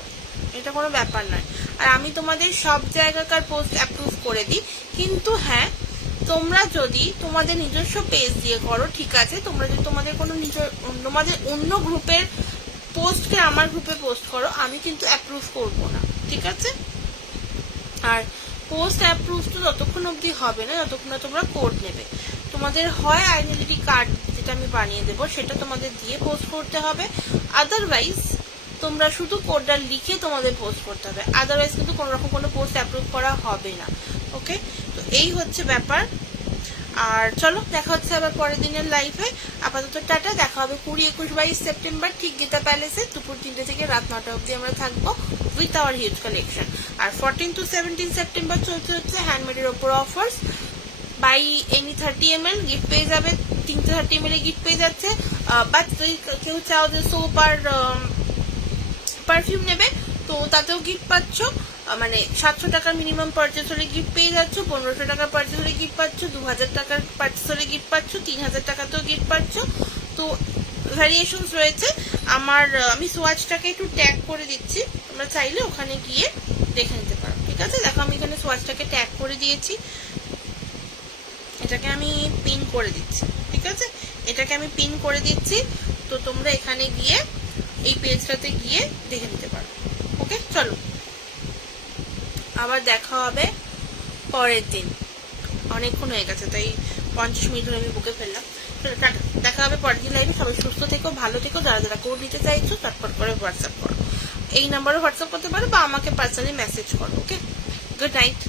এটা কোনো ব্যাপার নয়। আর আমি তোমাদের সব জায়গাকার পোস্ট অ্যাপ্রুভ করে দিই, কিন্তু হ্যাঁ, তোমরা যদি তোমাদের নিজস্ব পেজ দিয়ে করো, ঠিক আছে। তোমরা যদি তোমাদের কোনো তোমাদের অন্য গ্রুপের পোস্টকে আমার গ্রুপে পোস্ট করো, আমি কিন্তু অ্যাপ্রুভ করবো না, ঠিক আছে। আর পোস্ট অ্যাপ্রুভ তো ততক্ষণ অবধি হবে না যতক্ষণ না তোমরা কোড নেবে। তোমাদের হয় আইডেন্টিটি কার্ড যেটা আমি বানিয়ে দেবো সেটা তোমাদের দিয়ে পোস্ট করতে হবে, আদারওয়াইজ তোমরা শুধু কোডটা লিখে তোমাদের পোস্ট করতে হবে, আদারওয়াইজ কিন্তু কোনো রকম কোনো পোস্ট অ্যাপ্রুভ করা হবে না। ওকে, তো এই হচ্ছে ব্যাপার। আর চলো দেখা হচ্ছে আবার পরের দিনের লাইভে। আপাতত টাটা, দেখা হবে 20, 21, 22 সেপ্টেম্বর ঠিক গীতা প্যালেসে দুপুর 3টে থেকে রাত 9টা অবধি আমরা থাকবো উইথ আওয়ার হিউজ কালেকশন। আর 14 to 17 সেপ্টেম্বর চলছে হচ্ছে হ্যান্ডমেডের ওপর offers. Buy any 30 ml gift পেয়ে যাবে, 3টে 30 ml গিফট পেয়ে যাচ্ছে। বাট যদি কেউ চাও যে সোপ আর পারফিউম নেবে তো তাতেও গিফট পাচ্ছ। মানে 700 টাকার মিনিমাম পারচেস হলে গিফট পেয়ে যাচ্ছ, 1500 টাকার পারচেস হলে গিফট পাচ্ছ, 2000 টাকার পারচেস হলে গিফট পাচ্ছ, 3000 টাকাতেও গিফট পাচ্ছ। তো ভ্যারিয়েশনস রয়েছে। আমি সোয়াচটাকে একটু ট্যাগ করে দিচ্ছি, তোমরা চাইলে ওখানে গিয়ে দেখে নিতে পারো, ঠিক আছে। দেখো আমি এখানে সোয়াচটাকে ট্যাগ করে দিয়েছি, এটাকে আমি পিন করে দিচ্ছি, ঠিক আছে, এটাকে আমি পিন করে দিচ্ছি। তো তোমরা এখানে গিয়ে এই পেজটাতে গিয়ে দেখে নিতে পারো। ওকে, চলো আবার দেখা হবে পরের দিন। অনেকক্ষণ হয়ে গেছে, তাই 50 মিনিট ধরে আমি বুকে ফেললাম। দেখা হবে পরের দিন লাইভে। সবাই সুস্থ থেকো, ভালো থেকো। যারা যারা কোড নিতে চাইছো চটপট করে হোয়াটসঅ্যাপ করো, এই নাম্বারে হোয়াটসঅ্যাপ করতে পারো বা আমাকে পার্সোনালি মেসেজ করো। ওকে, গুড নাইট।